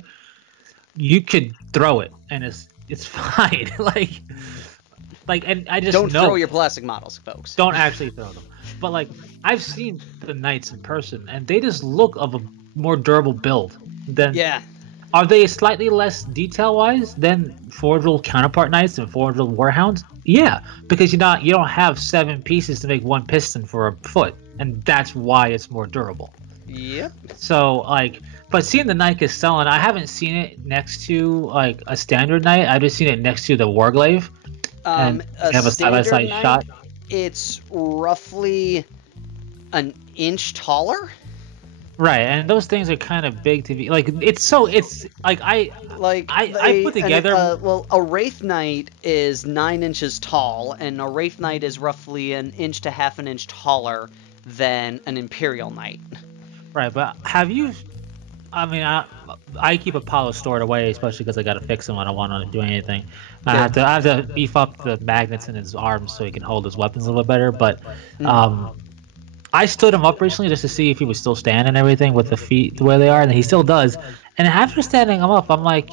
you could throw it and it's fine. Like, like, and I just Don't know. throw your plastic models, folks. Don't actually throw them. But like, I've seen the knights in person, and they just look of a more durable build than. Yeah. Are they slightly less detail-wise than Forge World counterpart knights and Forge World Warhounds? Yeah, because you don't have 7 pieces to make 1 piston for a foot, and that's why it's more durable. Yep. So like, but seeing the Knight Castellan, I haven't seen it next to like a standard knight. I've just seen it next to the Warglaive. And A have a side-by-side standard shot. knight, it's roughly an inch taller. Right, and those things are kind of big to be like. It's like I put together. A Wraith Knight is 9 inches tall, and a Wraith Knight is roughly an inch to half an inch taller than an Imperial Knight. Right, but have you? I mean, I keep Apollo stored away, especially because I got to fix him. I don't want to do anything. Yeah. I have to beef up the magnets in his arms so he can hold his weapons a little better. But I stood him up recently just to see if he was still standing and everything with the feet the way they are, and he still does. And after standing him up, I'm like,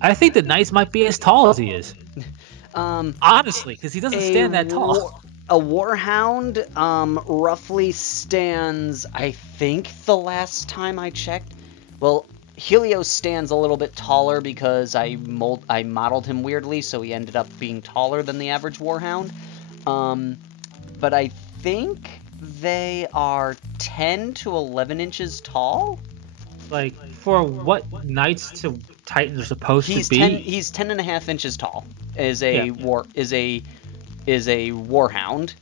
I think the Knights might be as tall as he is. Honestly, because he doesn't stand that tall. A Warhound roughly stands, I think the last time I checked, well, Helios stands a little bit taller because I modeled him weirdly, so he ended up being taller than the average Warhound. But I think they are 10 to 11 inches tall. Like, for what Knights to Titans are supposed to be? He's 10 and a half inches tall. Is a Warhound.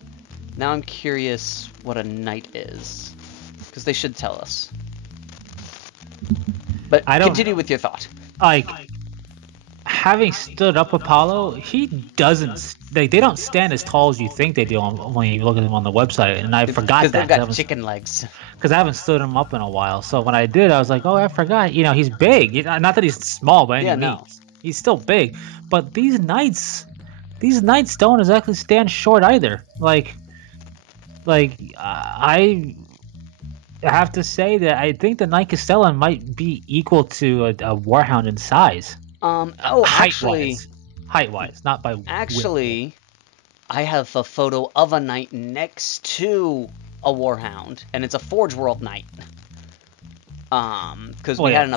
Now I'm curious what a Knight is, because they should tell us. But continue with your thought. Like, having stood up Apollo, he doesn't. They don't stand as tall as you think they do when you look at them on the website, and I forgot that. Because they've got chicken legs. Because I haven't stood him up in a while, so when I did, I was like, oh, I forgot. He's big. Not that he's small by any means. He's still big, but these Knights don't exactly stand short either. Like I have to say that I think the Knight Castellan might be equal to a Warhound in size. Height-wise, not by Actually, width. I have a photo of a Knight next to a Warhound, and it's a Forge World Knight. Because we had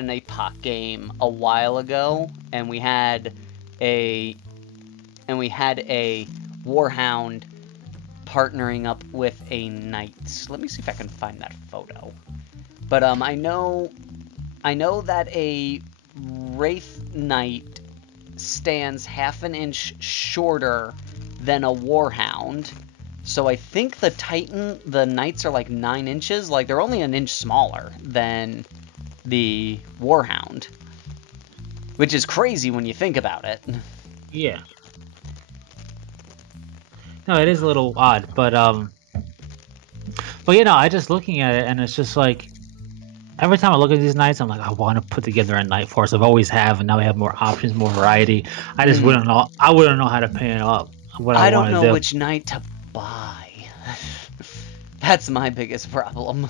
an APOC game a while ago, and we had a Warhound partnering up with a Knight. Let me see if I can find that photo. But I know that a Wraith Knight stands half an inch shorter than a Warhound. So I think the Knights are like 9 inches. Like, they're only an inch smaller than the Warhound. Which is crazy when you think about it. Yeah. No, it is a little odd, but I just looking at it, and it's just like, every time I look at these Knights, I'm like, I want to put together a Knight Force. I've always have, and now we have more options, more variety. I just wouldn't know. I wouldn't know how to paint it up. I don't know which Knight to buy. That's my biggest problem.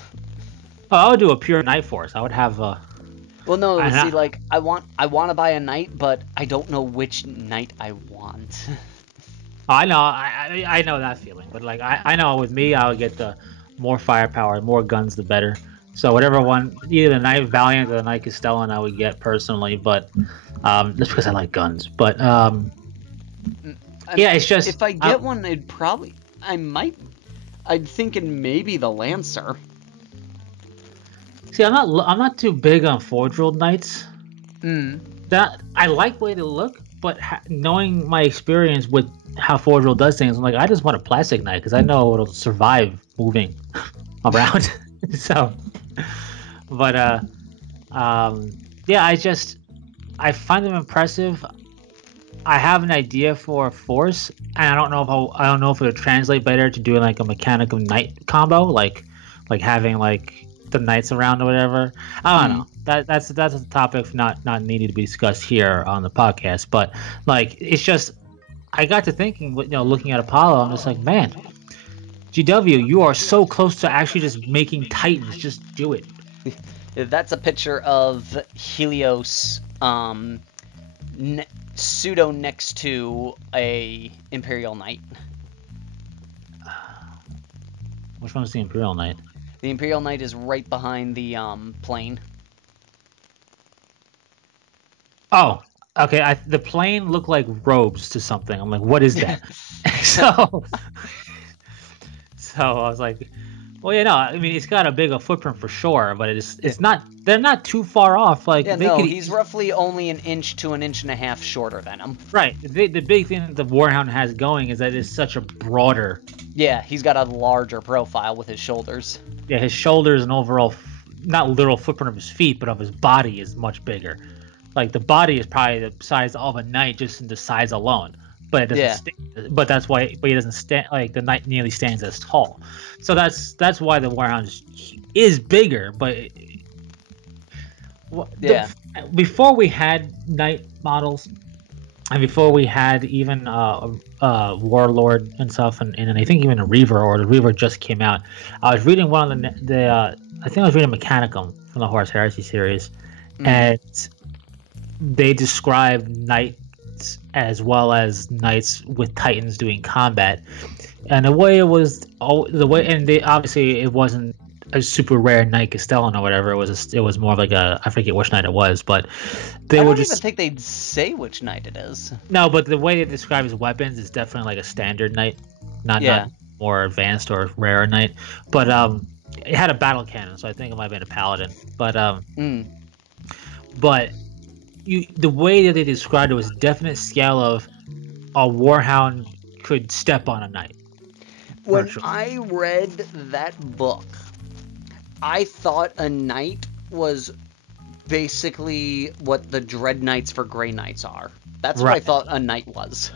Oh, I would do a pure Knight Force. I would have Well, no, see, like, I want to buy a Knight, but I don't know which Knight I want. I know, I know that feeling, but like I know with me, I would get the more firepower, more guns, the better. So whatever one, either the Knight Valiant or the Knight Castellan, I would get personally, but just because I like guns. But it's just if I get one, I'm thinking maybe the Lancer. See, I'm not too big on Forge World Knights. That I like the way they look, but knowing my experience with how Forge World does things, I'm like, I just want a plastic Knight because I know it'll survive moving around. So, but I find them impressive. I have an idea for a force, and I don't know if it would translate better to doing like a mechanical Knight combo, like having like the Knights around or whatever. I don't know. That's a topic not needed to be discussed here on the podcast. But like, it's just, I got to thinking, looking at Apollo, I'm just like, man, GW, you are so close to actually just making Titans. Just do it. That's a picture of Helios pseudo next to a Imperial Knight. Which one's the Imperial Knight? The Imperial Knight is right behind the plane. Oh, okay. The plane looked like robes to something. I'm like, what is that? so I was like, well, you know, I mean, it's got a bigger footprint for sure, but it's not. They're not too far off. Like, yeah, no, he's roughly only an inch to an inch and a half shorter than him. Right. The big thing that the Warhound has going is that it's such a broader. Yeah, he's got a larger profile with his shoulders. Yeah, his shoulders and overall, not literal footprint of his feet, but of his body is much bigger. Like, the body is probably the size of a knight just in the size alone. But it doesn't but that's why he doesn't stand, like, the knight nearly stands as tall. So that's why the Warhound is bigger, but before we had knight models, and before we had even Warlord and stuff, and I think even a Reaver, or the Reaver just came out. I was reading one of I think I was reading Mechanicum from the Horus Heresy series, and they described knights as well as knights with titans doing combat, and the way obviously it wasn't a super rare Knight Castellan or whatever. It was more like I forget which knight it was, but I don't even think they'd say which knight it is. No, but the way they describe his weapons is definitely like a standard knight, not more advanced or rare knight. But it had a battle cannon, so I think it might have been a paladin. But the way that they described it was a definite scale of a Warhound could step on a knight. When I read that book, I thought a knight was basically what the Dreadknots for Grey Knights are. That's what I thought a knight was.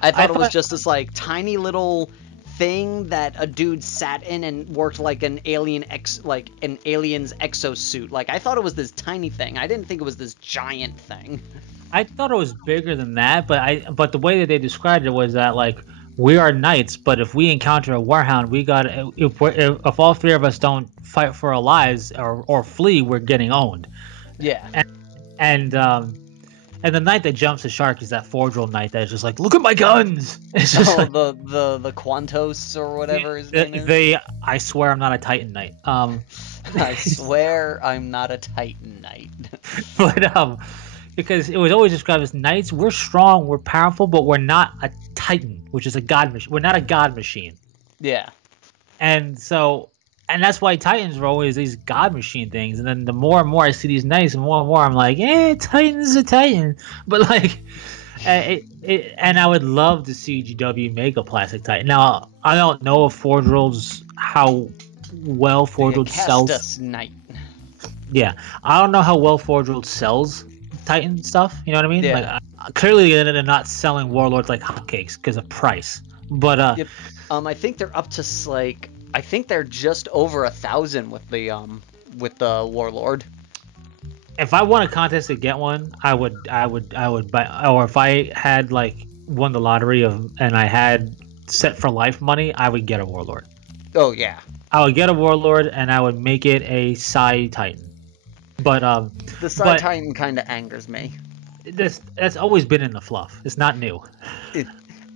I thought it was just this like tiny little thing that a dude sat in and worked like an alien's exosuit. Like, I thought it was this tiny thing. I didn't think it was this giant thing. I thought it was bigger than that, but the way that they described it was that, like, we are knights, but if we encounter a Warhound, if all three of us don't fight for our lives or flee, we're getting owned. Yeah. And the knight that jumps the shark is that Forgel knight that is just like, look at my guns. It's just the Quantos or whatever his name is. I swear I'm not a Titan knight. I swear I'm not a Titan knight. But because it was always described as knights, we're strong, we're powerful, but we're not a Titan, which is a god machine. We're not a god machine. Yeah. And that's why Titans were always these god machine things. And then the more and more I see these knights, and more I'm like, Titan's a Titan. But like, and I would love to see GW make a plastic Titan. Now, I don't know if how well Forged sells. Knight. Yeah, I don't know how well Forged sells Titan stuff. You know what I mean? Yeah. Like, clearly they're not selling Warlords like hotcakes because of price. But I think they're up to like. I think they're just over 1,000 with the Warlord. If I won a contest to get one, I would buy. Or if I had like won the lottery and I had set for life money, I would get a Warlord. Oh yeah. I would get a Warlord and I would make it a Psi Titan. But the Psi Titan kind of angers me. That's always been in the fluff. It's not new.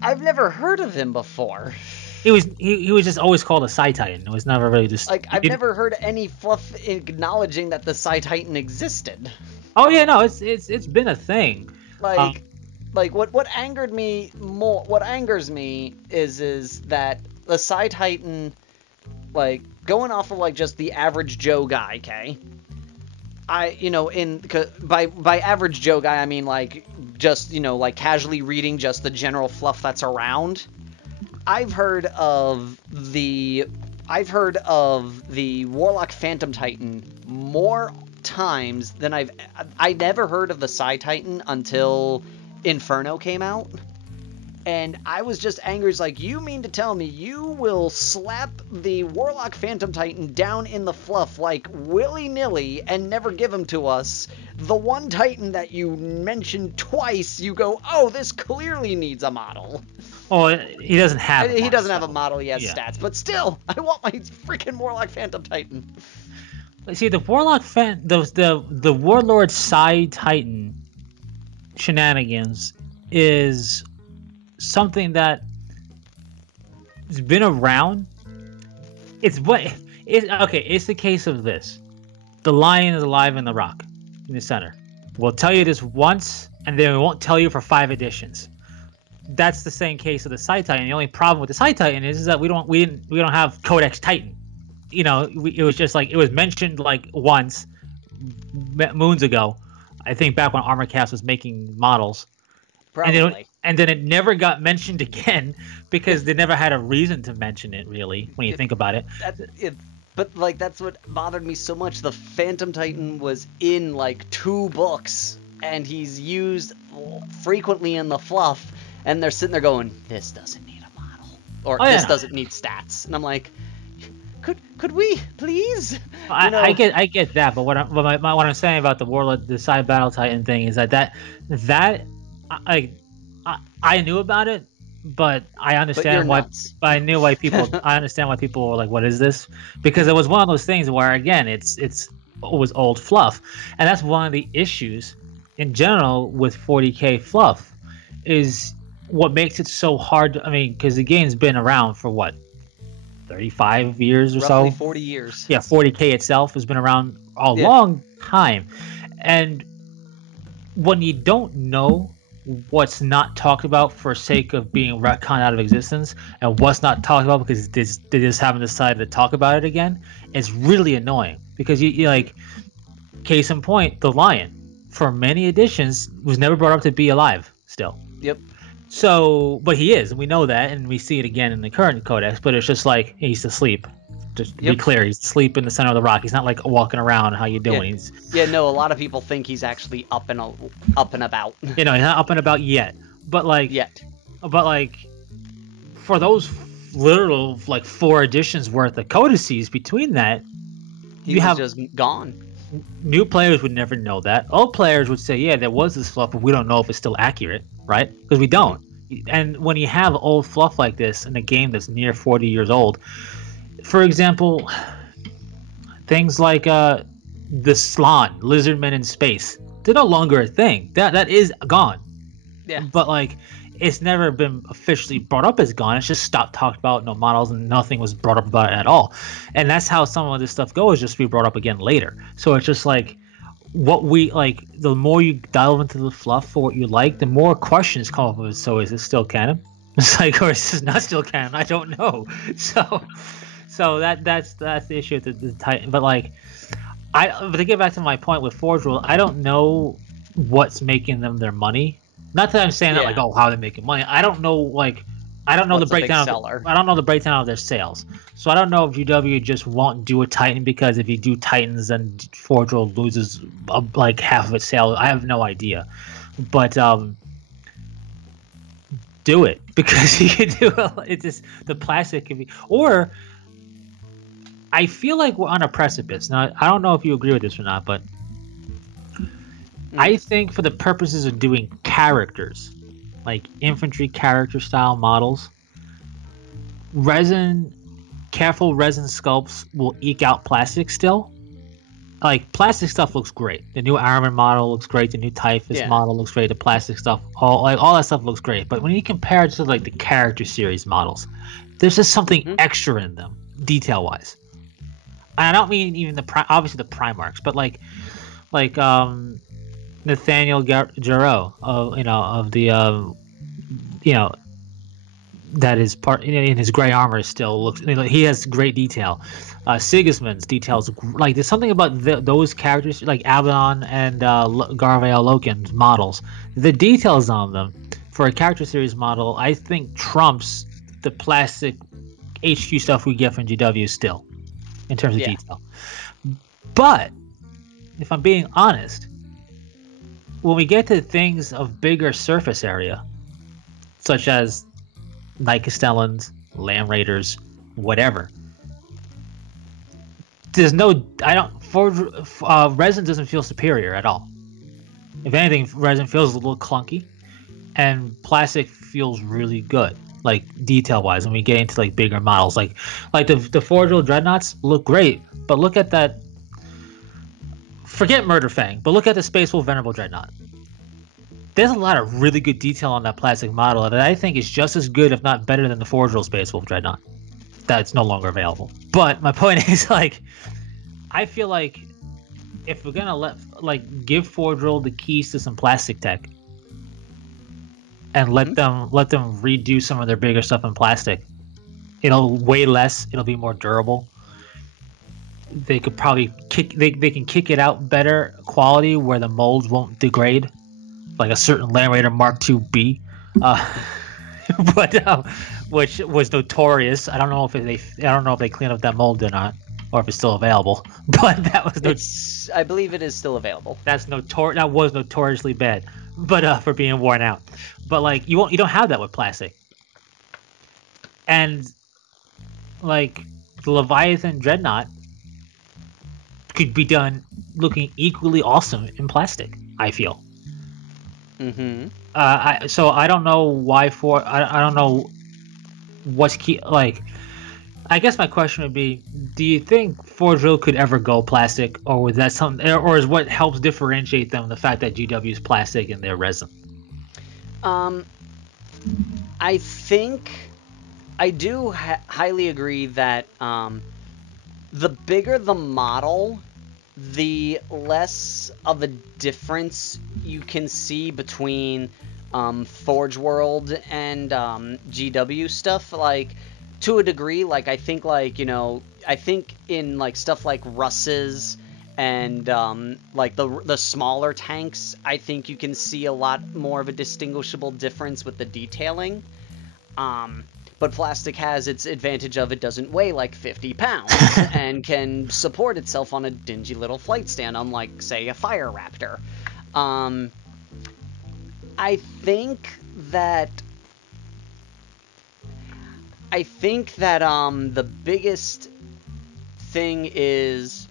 I've never heard of him before. He was just always called a Psi Titan. It was never really just like I've never heard any fluff acknowledging that the Psi Titan existed. Oh yeah, no, it's been a thing. Like what angers me is that the Psi Titan, like, going off of like just the average Joe guy, okay? By average Joe guy I mean like just, like casually reading just the general fluff that's around. I've heard of the Warlock Phantom Titan more times than I never heard of the Psi Titan until Inferno came out. And I was just angry. It's like, you mean to tell me you will slap the Warlock Phantom Titan down in the fluff like willy-nilly and never give him to us? The one Titan that you mentioned twice, you go, oh, this clearly needs a model. Oh, he doesn't have. He doesn't have a model. He has stats, but still, I want my freaking Warlock Phantom Titan. See, the Warlock the Warlord Psi Titan shenanigans is something that has been around. It's the case of this. The lion is alive in the rock in the center. We'll tell you this once, and then we won't tell you for 5 editions. That's the same case of the Side Titan. The only problem with the Side Titan is that we don't have Codex Titan. You know, it was just like it was mentioned like once moons ago. I think back when ArmorCast was making models. Probably. And then it never got mentioned again because they never had a reason to mention it, really, when you think about it. But, like, that's what bothered me so much. The Phantom Titan was in, like, 2 books, and he's used frequently in the fluff, and they're sitting there going, this doesn't need a model. Or this doesn't need stats. And I'm like, could we, please? I get that, but what I'm saying about the Side Battle Titan thing is that I knew about it, but I understand why. But I knew why people. I understand why people were like, "What is this?" Because it was one of those things where, again, it was old fluff, and that's one of the issues in general with 40K fluff, is what makes it so hard. I mean, because the game's been around for what, 35 years or roughly so. 40 years. Yeah, 40K itself has been around a long time, and when you don't know what's not talked about for sake of being retconned out of existence, and what's not talked about because they just haven't decided to talk about it again, it's really annoying. Because you like, case in point, the lion for many editions was never brought up to be alive still. Yep. So, but he is, and we know that, and we see it again in the current codex. But it's just like he's asleep. Just to be clear, he's asleep in the center of the rock. He's not like walking around. How you doing? No. A lot of people think he's actually up and about. You know, he's not up and about yet. But like for those literal like 4 editions worth of codices between that, he was just gone. New players would never know that. Old players would say, "Yeah, there was this fluff, but we don't know if it's still accurate, right?" Because we don't. And when you have old fluff like this in a game that's near 40 years old. For example, things like the Slan, Lizardmen in space, they're no longer a thing. That is gone. Yeah. But like, it's never been officially brought up as gone. It's just stopped talked about, no models, and nothing was brought up about it at all. And that's how some of this stuff goes, just to be brought up again later. So it's just like, what we like, the more you delve into the fluff for what you like, the more questions come up with. So is it still canon? It's like, or is this not still canon? I don't know. So that's the issue with the Titan. But like, but to get back to my point with Forge World, I don't know what's making them their money. Not that I'm saying that like, oh, how they're making money. I don't know the breakdown. I don't know the breakdown of their sales. So I don't know if GW just won't do a Titan because if you do Titans, then Forge World loses like half of its sales. I have no idea, but do it because you can do it's just the plastic can be or. I feel like we're on a precipice. Now, I don't know if you agree with this or not, but I think for the purposes of doing characters, like infantry character style models, careful resin sculpts will eke out plastic still. Like, plastic stuff looks great. The new Armor model looks great. The new Typhus model looks great. The plastic stuff, all that stuff looks great. But when you compare it to like the character series models, there's just something extra in them, detail-wise. I don't mean even obviously the Primarchs, but like Nathaniel Jarreau of the that is part in his gray armor still looks. He has great detail. Sigismund's details, like there's something about those characters like Abaddon and Garvale Loken's models. The details on them for a character series model, I think trumps the plastic HQ stuff we get from GW still. In terms of detail. But if I'm being honest, when we get to things of bigger surface area, such as Night Castellans, Lamb Raiders, whatever, resin doesn't feel superior at all. If anything, resin feels a little clunky, and plastic feels really good. Like detail wise, when we get into like bigger models, like the Forge World Dreadknots look great, but look at that. Forget Murder Fang, but look at the Space Wolf Venerable Dreadnought. there's a lot of really good detail on that plastic model that I think is just as good, if not better, than the Forge World Space Wolf Dreadnought. That's no longer available. But my point is, like, I feel like if we're gonna give Forge World the keys to some plastic tech and let them redo some of their bigger stuff in plastic, it'll weigh less, it'll be more durable. They could probably they can kick it out better quality where the molds won't degrade, like a certain Land Raider Mark II-B, but which was notorious. I don't know if they cleaned up that mold or not, or if it's still available. But that was I believe it is still available. That was notoriously bad, but for being worn out. But like you don't have that with plastic, and like the Leviathan Dreadnought could be done looking equally awesome in plastic, I feel. So I don't know why I don't know what's key. Like, I guess my question would be: do you think Forge World could ever go plastic, or was that something, or is what helps differentiate them the fact that GW is plastic and they're resin? I think I do highly agree that the bigger the model, the less of a difference you can see between Forge World and GW stuff. Like, to a degree, like, I think, like, you know, I think in, like, stuff like Russ's and, like, the smaller tanks, I think you can see a lot more of a distinguishable difference with the detailing. But plastic has its advantage of it doesn't weigh like 50 pounds and can support itself on a dingy little flight stand, unlike, say, a Fire Raptor. I think that the biggest thing is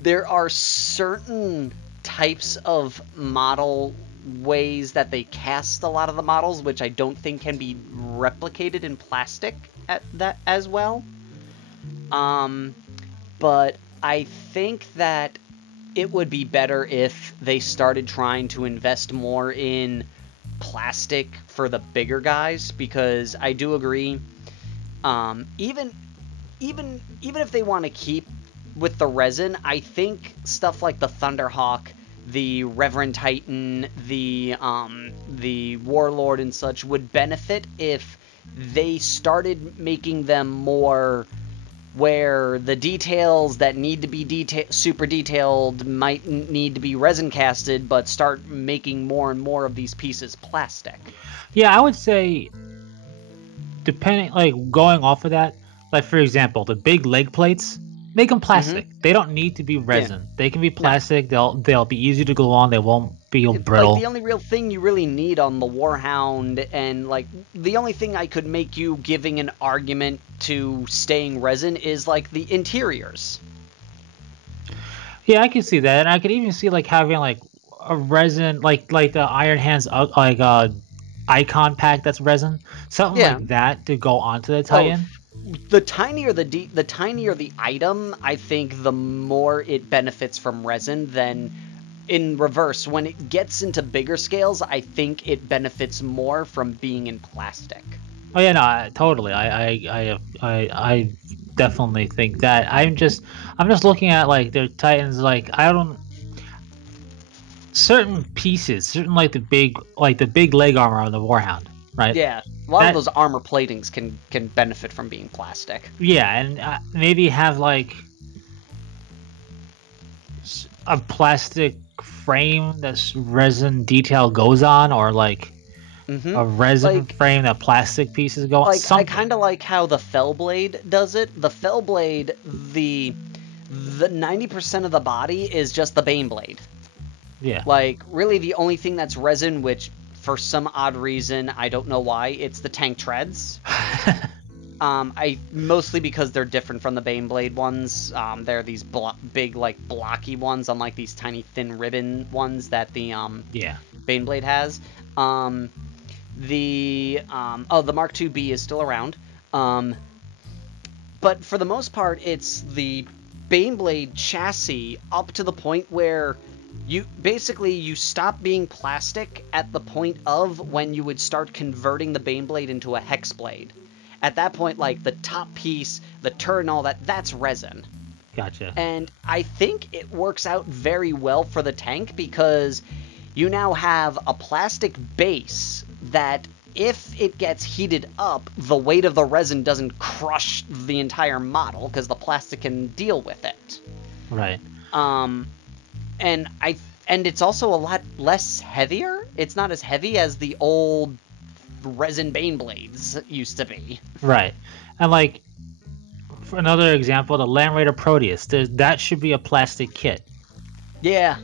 there are certain types of model ways that they cast a lot of the models, which I don't think can be replicated in plastic at that as well. But I think that it would be better if they started trying to invest more in plastic for the bigger guys, because I do agree, even if they want to keep with the resin, I think stuff like the Thunderhawk, the Reverend Titan, the Warlord and such would benefit if they started making them more where the details that need to be super detailed might need to be resin casted, but start making more and more of these pieces plastic. Yeah, I would say, depending, like, going off of that, like, for example, the big leg plates, make them plastic. They don't need to be resin. Yeah. They can be plastic. No. They'll be easy to glue on. They won't be brittle. Like, the only real thing you really need on the Warhound, and, like, the only thing I could make you giving an argument to staying resin is, like, the interiors. Yeah, I can see that. And I could even see, like, having, like, a resin, like the Iron Hands, like, icon pack that's resin. Something like that to go onto the Titan. The tinier the item, I think the more it benefits from resin than in reverse. When it gets into bigger scales, I think it benefits more from being in plastic. Oh yeah, no, totally. I definitely think that. I'm just looking at, like, their Titans. Like, certain pieces, certain like the big leg armor of the Warhound, right? Yeah. A lot of those armor platings can benefit from being plastic. Yeah, and maybe have, like, a plastic frame that's resin detail goes on, or, like, a resin frame that plastic pieces go on. Like, I kind of like how the Fellblade does it. The Fellblade, the 90% of the body is just the Baneblade. Yeah. Like, really the only thing that's resin, which for some odd reason, I don't know why, it's the tank treads. Mostly because they're different from the Baneblade ones. They're these big, like, blocky ones, unlike these tiny, thin ribbon ones that the Baneblade has. The Mark II-B is still around. But for the most part, it's the Baneblade chassis up to the point where you stop being plastic at the point of when you would start converting the Baneblade into a hex blade. At that point, like, the top piece, the turret and all that, that's resin. Gotcha. And I think it works out very well for the tank because you now have a plastic base that, if it gets heated up, the weight of the resin doesn't crush the entire model because the plastic can deal with it. Right. And it's also a lot less heavier. It's not as heavy as the old resin Baneblades used to be. Right. And like, for another example, the Land Raider Proteus, that should be a plastic kit. Yeah.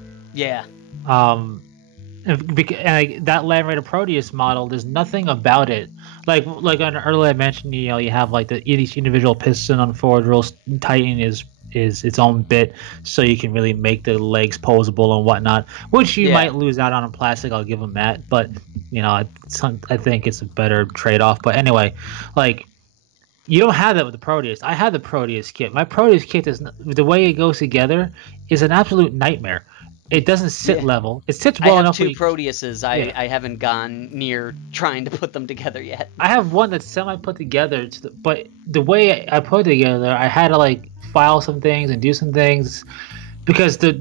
That Land Raider Proteus model, there's nothing about it. Like earlier I mentioned, you have like each individual piston on Forge Rules. Titan is its own bit, so you can really make the legs posable and whatnot, which you might lose out on in plastic. I'll give them that, but I think it's a better trade-off. But anyway, like, you don't have that with the Proteus. I have the Proteus kit. My Proteus kit the way it goes together is an absolute nightmare. It doesn't sit level. It sits well enough. I have two Proteuses. I haven't gone near trying to put them together yet. I have one that's semi put together, but the way I put it together, I had to like file some things and do some things because the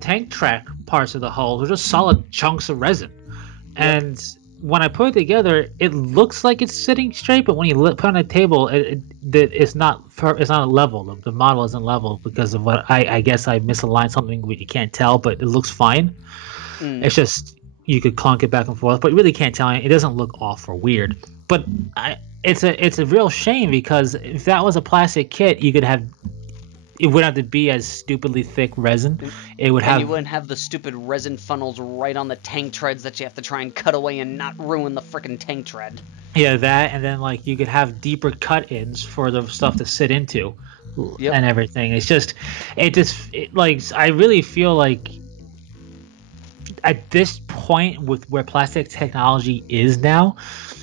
tank track parts of the hull were just solid chunks of resin, and when I put it together, it looks like it's sitting straight, but when you put it on a table, it's not level. The model isn't level because of what I guess I misaligned something that you can't tell, but it looks fine. It's just you could clunk it back and forth, but you really can't tell. It doesn't look off or weird. But it's a real shame because if that was a plastic kit, it wouldn't have to be as stupidly thick resin. You wouldn't have the stupid resin funnels right on the tank treads that you have to try and cut away and not ruin the frickin' tank tread. Yeah, that, and then like you could have deeper cut-ins for the stuff to sit into, and everything. I really feel like at this point with where plastic technology is now,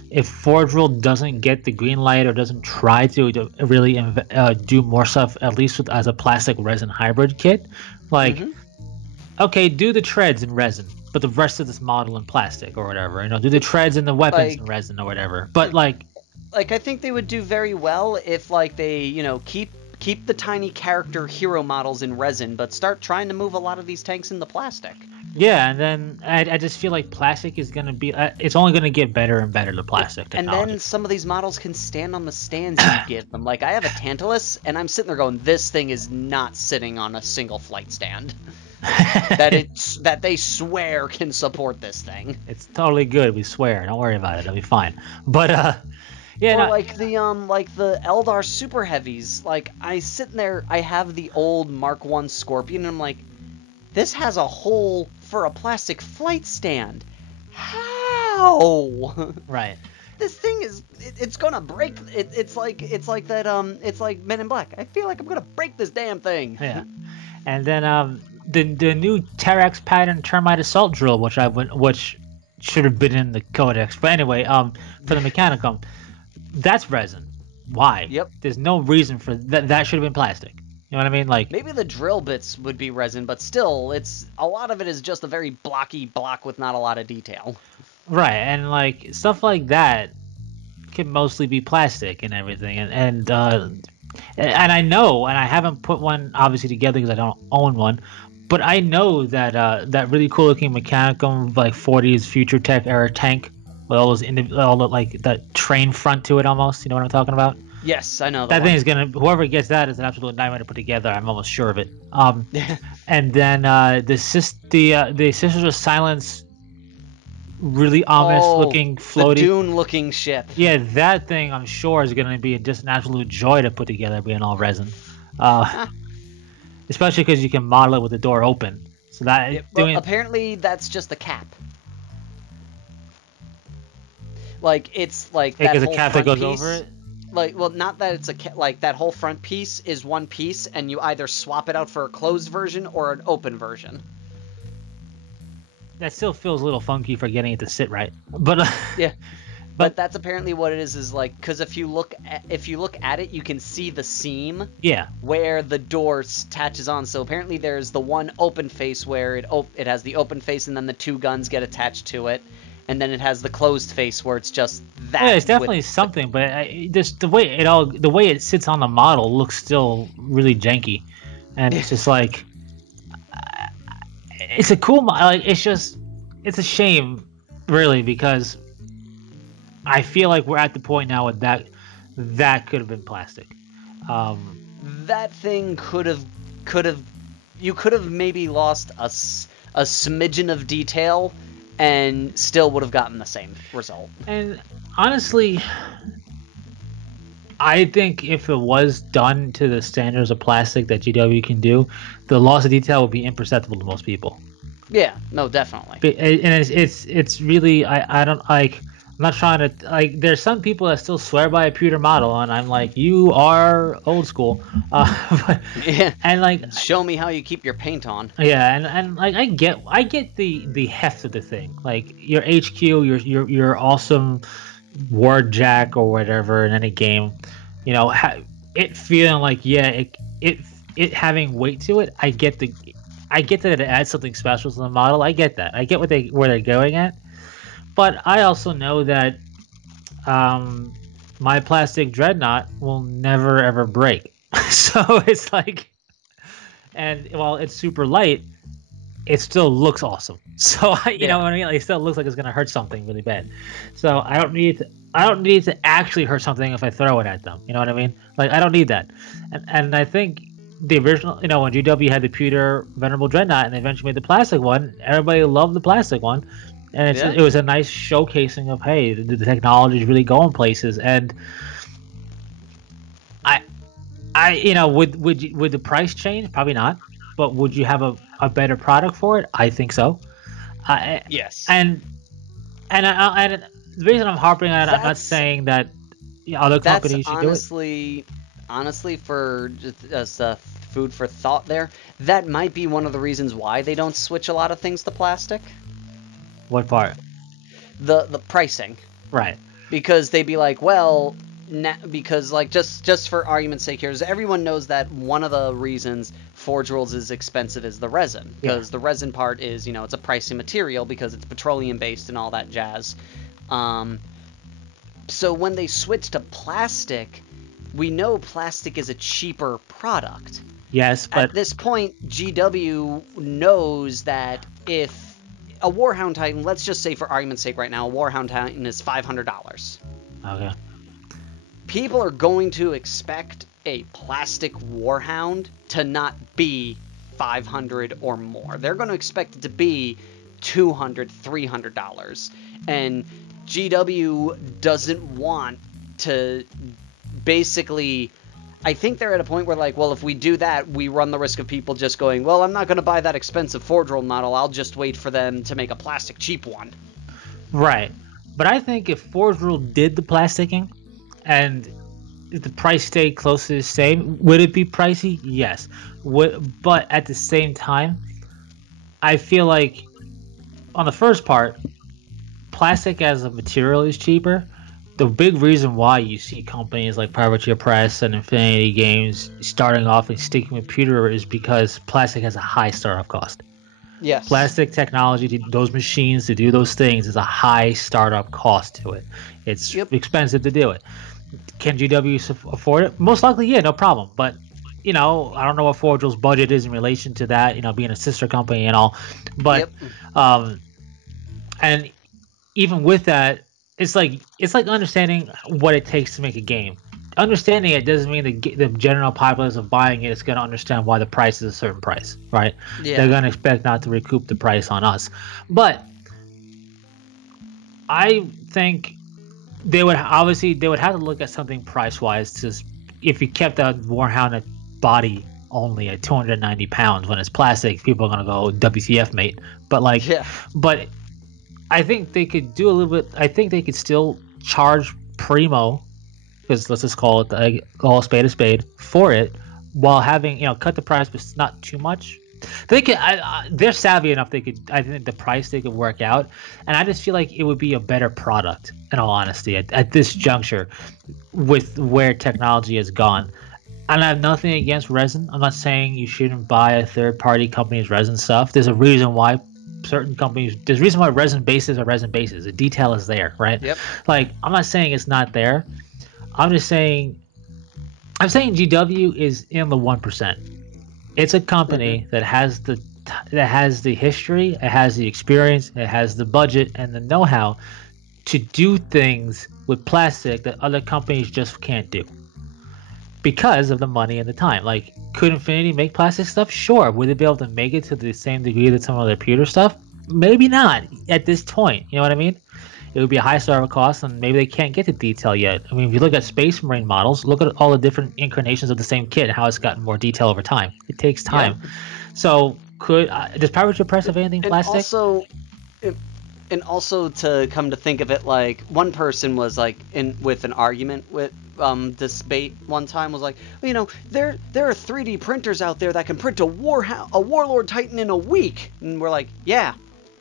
if Forge World doesn't get the green light or doesn't try to really do more stuff, at least as a plastic resin hybrid kit, okay, do the treads in resin, but the rest of this model in plastic or whatever. Do the treads and the weapons in resin or whatever. But I think they would do very well if they keep the tiny character hero models in resin, but start trying to move a lot of these tanks into plastic. Yeah, and then I just feel like plastic is going to be... it's only going to get better and better, the plastic technology. And then some of these models can stand on the stands you give them. Like, I have a Tantalus, and I'm sitting there going, this thing is not sitting on a single flight stand. that they swear can support this thing. It's totally good, we swear. Don't worry about it, it'll be fine. But, like the Eldar Super Heavies. Like, I sitting there, I have the old Mark I Scorpion, and I'm like, this has a hole for a plastic flight stand. How? Right. This thing it's gonna break. It's like Men in Black. I feel like I'm gonna break this damn thing. Yeah. And then the new Terex pattern termite assault drill, which should have been in the codex. But anyway, for the Mechanicum, that's resin. Why? Yep. There's no reason for that. That should have been plastic. You know what I mean? Like, maybe the drill bits would be resin, but still, a lot of it is just a very blocky block with not a lot of detail. Right, and like stuff like that can mostly be plastic and everything, and I know, and I haven't put one obviously together because I don't own one, but I know that that really cool looking Mechanicum like 40s future tech era tank with all that train front to it almost. You know what I'm talking about? Yes, I know. That thing is whoever gets that is an absolute nightmare to put together. I'm almost sure of it. And then the Sisters of Silence, really ominous looking floaty, the Dune looking ship. Yeah, that thing I'm sure is going to be just an absolute joy to put together, being all resin. Especially because you can model it with the door open. So that apparently that's just the cap. Like it's like that because whole the cap that goes over it. Like, well, not that it's like that whole front piece is one piece, and you either swap it out for a closed version or an open version. That still feels a little funky for getting it to sit right, but yeah. But that's apparently what it is like, because if you look at it, you can see the seam Yeah. where the door attaches on. So apparently there's the one open face where it has the open face and then the two guns get attached to it, and then it has the closed face where it's just that. Yeah, it's definitely something, but just the way it sits on the model looks still really janky, and it's just like it's a cool like it's a shame, really, because I feel like we're at the point now with that could have been plastic. That thing could have you could have maybe lost a smidgen of detail and still would have gotten the same result. And honestly, I think if it was done to the standards of plastic that GW can do, the loss of detail would be imperceptible to most people. Yeah, no, definitely. And it's really I don't like. I'm not trying to like. There's some people that still swear by a pewter model, and I'm like, you are old school. Yeah. And like, show me how you keep your paint on. Yeah, and like I get the heft of the thing. Like your HQ, your awesome word jack or whatever in any game, you know, it feeling like it having weight to it. I get that it adds something special to the model. I get that. I get where they're going at. But I also know that my plastic Dreadnought will never ever break. So it's like, and while it's super light, it still looks awesome. So you know what I mean? Like, it still looks like it's gonna hurt something really bad. So I don't need to actually hurt something if I throw it at them. You know what I mean? Like, I don't need that. And I think the original, you know, when GW had the pewter Venerable Dreadnought and they eventually made the plastic one, everybody loved the plastic one. And it was a nice showcasing of, hey, the technology is really going places. And I you know, would the price change? Probably not. But would you have a better product for it? I think so. Yes. And the reason I'm harping on it, I'm not saying that other companies should do it. Honestly, for just food for thought there, that might be one of the reasons why they don't switch a lot of things to plastic. What part? The pricing. Right. Because they'd be like, well, because like just for argument's sake here, is everyone knows that one of the reasons Forge Worlds is expensive is the resin, because the resin part is, you know, it's a pricey material because it's petroleum based and all that jazz. So when they switch to plastic, we know plastic is a cheaper product. Yes, but at this point, GW knows that if a Warhound Titan, let's just say for argument's sake right now, a Warhound Titan is $500. Okay. People are going to expect a plastic Warhound to not be $500 or more. They're going to expect it to be $200, $300. And GW doesn't want to basically... I think they're at a point where, like, well, if we do that, we run the risk of people just going, well, I'm not going to buy that expensive Forge World model. I'll just wait for them to make a plastic cheap one. Right. But I think if Forge World did the plasticking and if the price stayed close to the same, would it be pricey? Yes. But at the same time, I feel like on the first part, plastic as a material is cheaper. The big reason why you see companies like Privateer Press and Infinity Games starting off and sticking with pewter is because plastic has a high startup cost. Yes. Plastic technology, those machines to do those things, is a high startup cost to it. It's expensive to do it. Can GW afford it? Most likely, yeah, no problem. But, you know, I don't know what Forge World's budget is in relation to that, you know, being a sister company and all. But, and even with that, it's like understanding what it takes to make a game. Understanding it doesn't mean the general populace of buying it is going to understand why the price is a certain price, right? Yeah. They're going to expect not to recoup the price on us. But I think they would have to look at something price-wise. To, if you kept a Warhound body only at 290 pounds when it's plastic, people are going to go, WTF, mate. But like, but I think they could do a little bit. I think they could still charge primo, because let's just call a spade for it, while having, you know, cut the price, but not too much, They could. They're savvy enough. They could. I think the price they could work out, and I just feel like it would be a better product. In all honesty, at this juncture, with where technology has gone, and I have nothing against resin. I'm not saying you shouldn't buy a third-party company's resin stuff. There's a reason why certain companies. There's a reason why resin bases are resin bases. The detail is there, right? Yep. Like I'm not saying it's not there. I'm just saying. I'm saying GW is in the 1%. It's a company that has the history, it has the experience, it has the budget and the know-how to do things with plastic that other companies just can't do because of the money and the time. Like, could Infinity make plastic stuff? Sure. Would they be able to make it to the same degree that some of their pewter stuff? Maybe not at this point. You know what I mean? It would be a high startup cost, and maybe they can't get to detail yet. I mean, if you look at Space Marine models, look at all the different incarnations of the same kit and how it's gotten more detail over time. It takes time. Yeah. So, does Power Rangers Press have anything plastic? And also, to come to think of it, like, one person was like with an argument with this bait one time was like, well, you know, there are 3D printers out there that can print a Warlord Titan in a week, and we're like, yeah,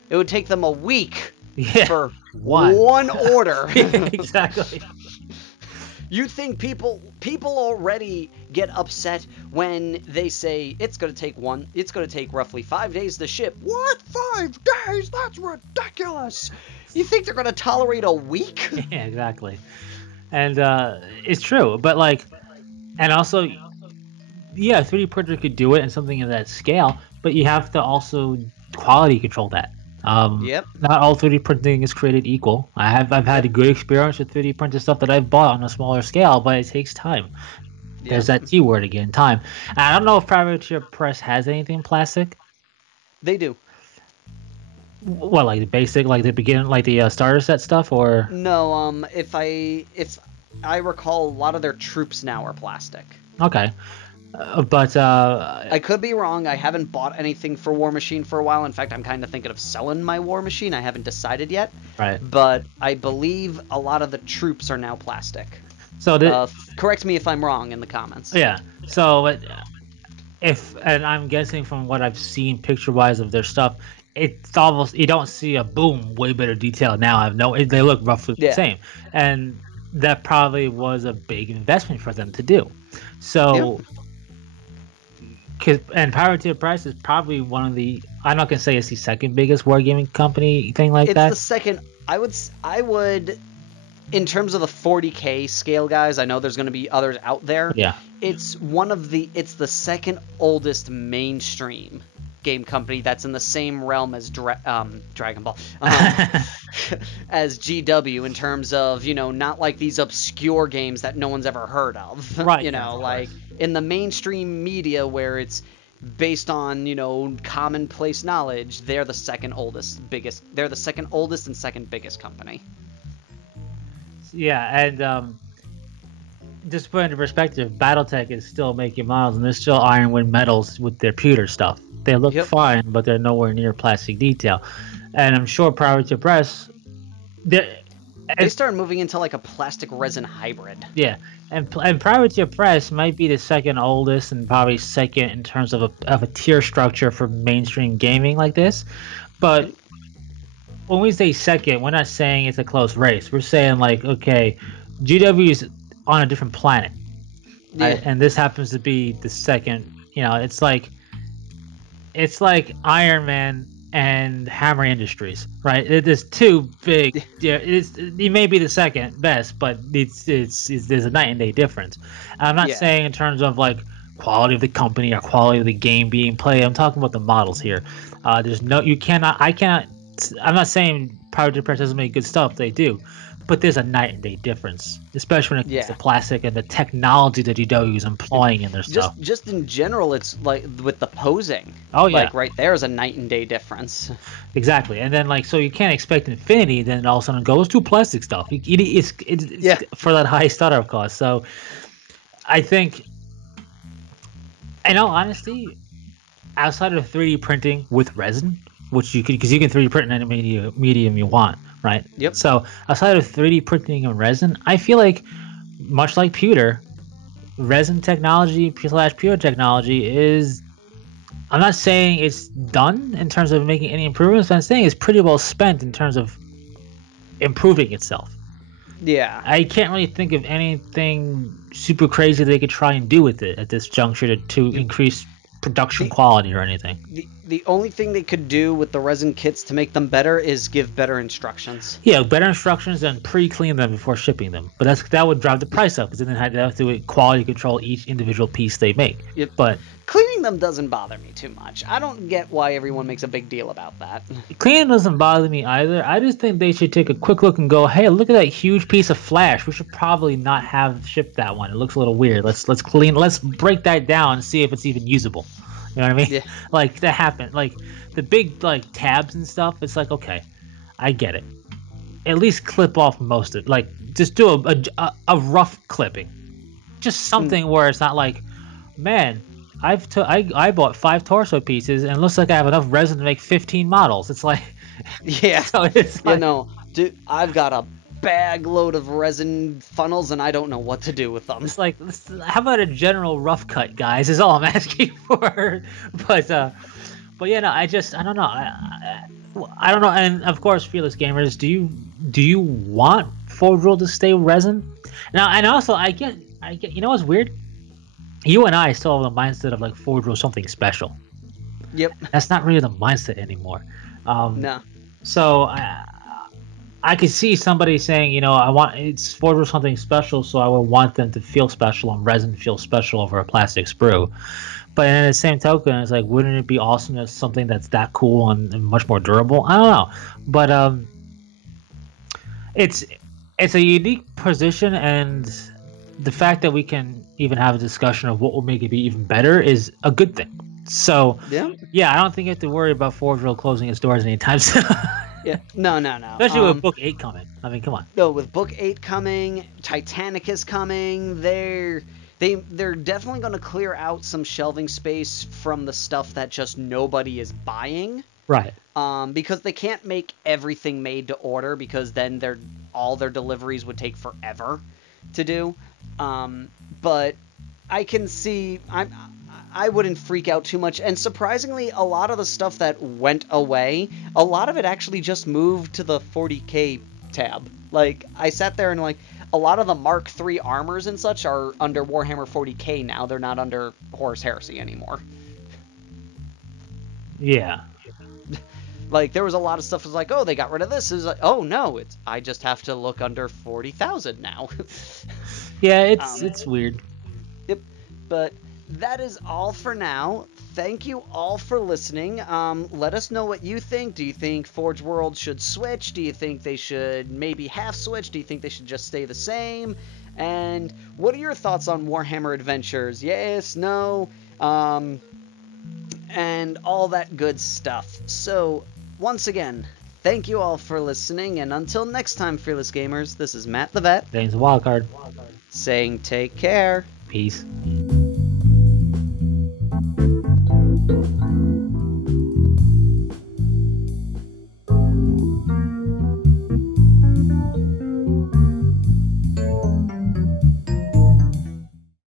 it would take them a week. Yeah, for one order. Exactly. You think people already get upset when they say it's going to take roughly 5 days to ship. What? 5 days? That's ridiculous. You think they're going to tolerate a week? Yeah, exactly. And it's true, but like, and also, yeah, 3D printer could do it and something of that scale, but you have to also quality control that. Yep. Not all 3D printing is created equal. I've had a good experience with 3D printed stuff that I've bought on a smaller scale, but it takes time. Yep. There's that T word again, time. And I don't know if Privateer Press has anything plastic. They do. What, like the basic, like the beginning, like the starter set stuff, or no? If I recall, a lot of their troops now are plastic. Okay. But I could be wrong. I haven't bought anything for War Machine for a while. In fact, I'm kind of thinking of selling my War Machine. I haven't decided yet. Right. But I believe a lot of the troops are now plastic. So correct me if I'm wrong in the comments. Yeah. So and I'm guessing from what I've seen picture-wise of their stuff, it's almost, you don't see a boom, way better detail now. They look roughly the same, and that probably was a big investment for them to do. So. Yep. And Privateer Press is probably one of the, I'm not gonna say it's the second biggest wargaming company thing like that. It's the second. I would, in terms of the 40K scale, guys. I know there's gonna be others out there. Yeah. It's the second oldest mainstream game company that's in the same realm as Dragon Ball, as GW, in terms of, you know, not like these obscure games that no one's ever heard of. Right. You know, like in the mainstream media where it's based on, you know, commonplace knowledge, they're the second oldest and second biggest company. Yeah, and just to put into perspective, BattleTech is still making models, and they're still Ironwind metals with their pewter stuff. They look fine, but they're nowhere near plastic detail. And I'm sure Privateer Press, they started moving into like a plastic resin hybrid. Yeah, and Privateer Press might be the second oldest and probably second in terms of a tier structure for mainstream gaming like this. But when we say second, we're not saying it's a close race. We're saying like, okay, GW is on a different planet, right? And this happens to be the second. You know, it's like Iron Man and Hammer Industries, right? There's two big. Yeah, it may be the second best, but it's there's a night and day difference. I'm not saying in terms of like quality of the company or quality of the game being played. I'm talking about the models here. There's no, you cannot, I cannot. I'm not saying Privateer Press doesn't make good stuff. They do. But there's a night and day difference, especially when it comes to plastic and the technology that GW is employing in their stuff. Just in general, it's like with the posing. Oh, yeah. Like right there is a night and day difference. Exactly. And then, like, so you can't expect Infinity, then all of a sudden go, let's do plastic stuff. It's for that high startup cost. So I think, in all honesty, outside of 3D printing with resin, which you can, because you can 3D print in any medium you want, right? Yep. So outside of 3D printing and resin, I feel like, much like pewter, resin technology / pewter technology is I'm not saying it's done in terms of making any improvements. But I'm saying it's pretty well spent in terms of improving itself. Yeah. I can't really think of anything super crazy they could try and do with it at this juncture to increase production quality or anything. The only thing they could do with the resin kits to make them better is give better instructions. Yeah, better instructions and pre-clean them before shipping them. But that would drive the price up, because then they have to quality control each individual piece they make. Yep. But cleaning them doesn't bother me too much. I don't get why everyone makes a big deal about that. Cleaning doesn't bother me either. I just think they should take a quick look and go, hey, look at that huge piece of flash. We should probably not have shipped that one. It looks a little weird. Let's break that down and see if it's even usable. You know what I mean? Yeah. Like, that happened. Like, the big, like, tabs and stuff, it's like, okay, I get it. At least clip off most of it. Like, just do a rough clipping. Just something where it's not like, man, I bought 5 torso pieces, and it looks like I have enough resin to make 15 models. It's like... Yeah. So it's like, dude, I've got a bag load of resin funnels, and I don't know what to do with them. It's like, how about a general rough cut, guys, is all I'm asking for. But yeah, no, I don't know. I don't know. And of course, Fearless Gamers, do you want Forge World to stay resin? Now, and also, I get, you know what's weird? You and I still have the mindset of like Forge World something special. Yep. That's not really the mindset anymore. No. So I could see somebody saying, I want it's Forge World something special, so I would want them to feel special and resin feel special over a plastic sprue. But in the same token, it's like, wouldn't it be awesome as something that's that cool and much more durable? I don't know, but it's a unique position, and the fact that we can even have a discussion of what will make it be even better is a good thing. So yeah, I don't think you have to worry about Forge World closing its doors anytime soon. Yeah, no. Especially with Book 8 coming. I mean, come on. No, with Book 8 coming, Titanic is coming. They're definitely going to clear out some shelving space from the stuff that just nobody is buying. Right. Because they can't make everything made to order, because then all their deliveries would take forever to do. But I can see... I wouldn't freak out too much, and surprisingly, a lot of the stuff that went away, a lot of it actually just moved to the 40K tab. Like, I sat there and, like, a lot of the Mark III armors and such are under Warhammer 40K now. They're not under Horus Heresy anymore. Yeah. Like, there was a lot of stuff that was like, oh, they got rid of this. It was like, oh, no, I just have to look under 40,000 now. Yeah, it's weird. Yep, but... that is all for now. Thank you all for listening. Let us know what you think. Do you think Forge World should switch? Do you think they should maybe half switch? Do you think they should just stay the same? And what are your thoughts on Warhammer Adventures? Yes, no, and all that good stuff. So, once again, thank you all for listening, and until next time, Fearless Gamers, this is Matt the Vet. James the Wildcard. Saying take care. Peace.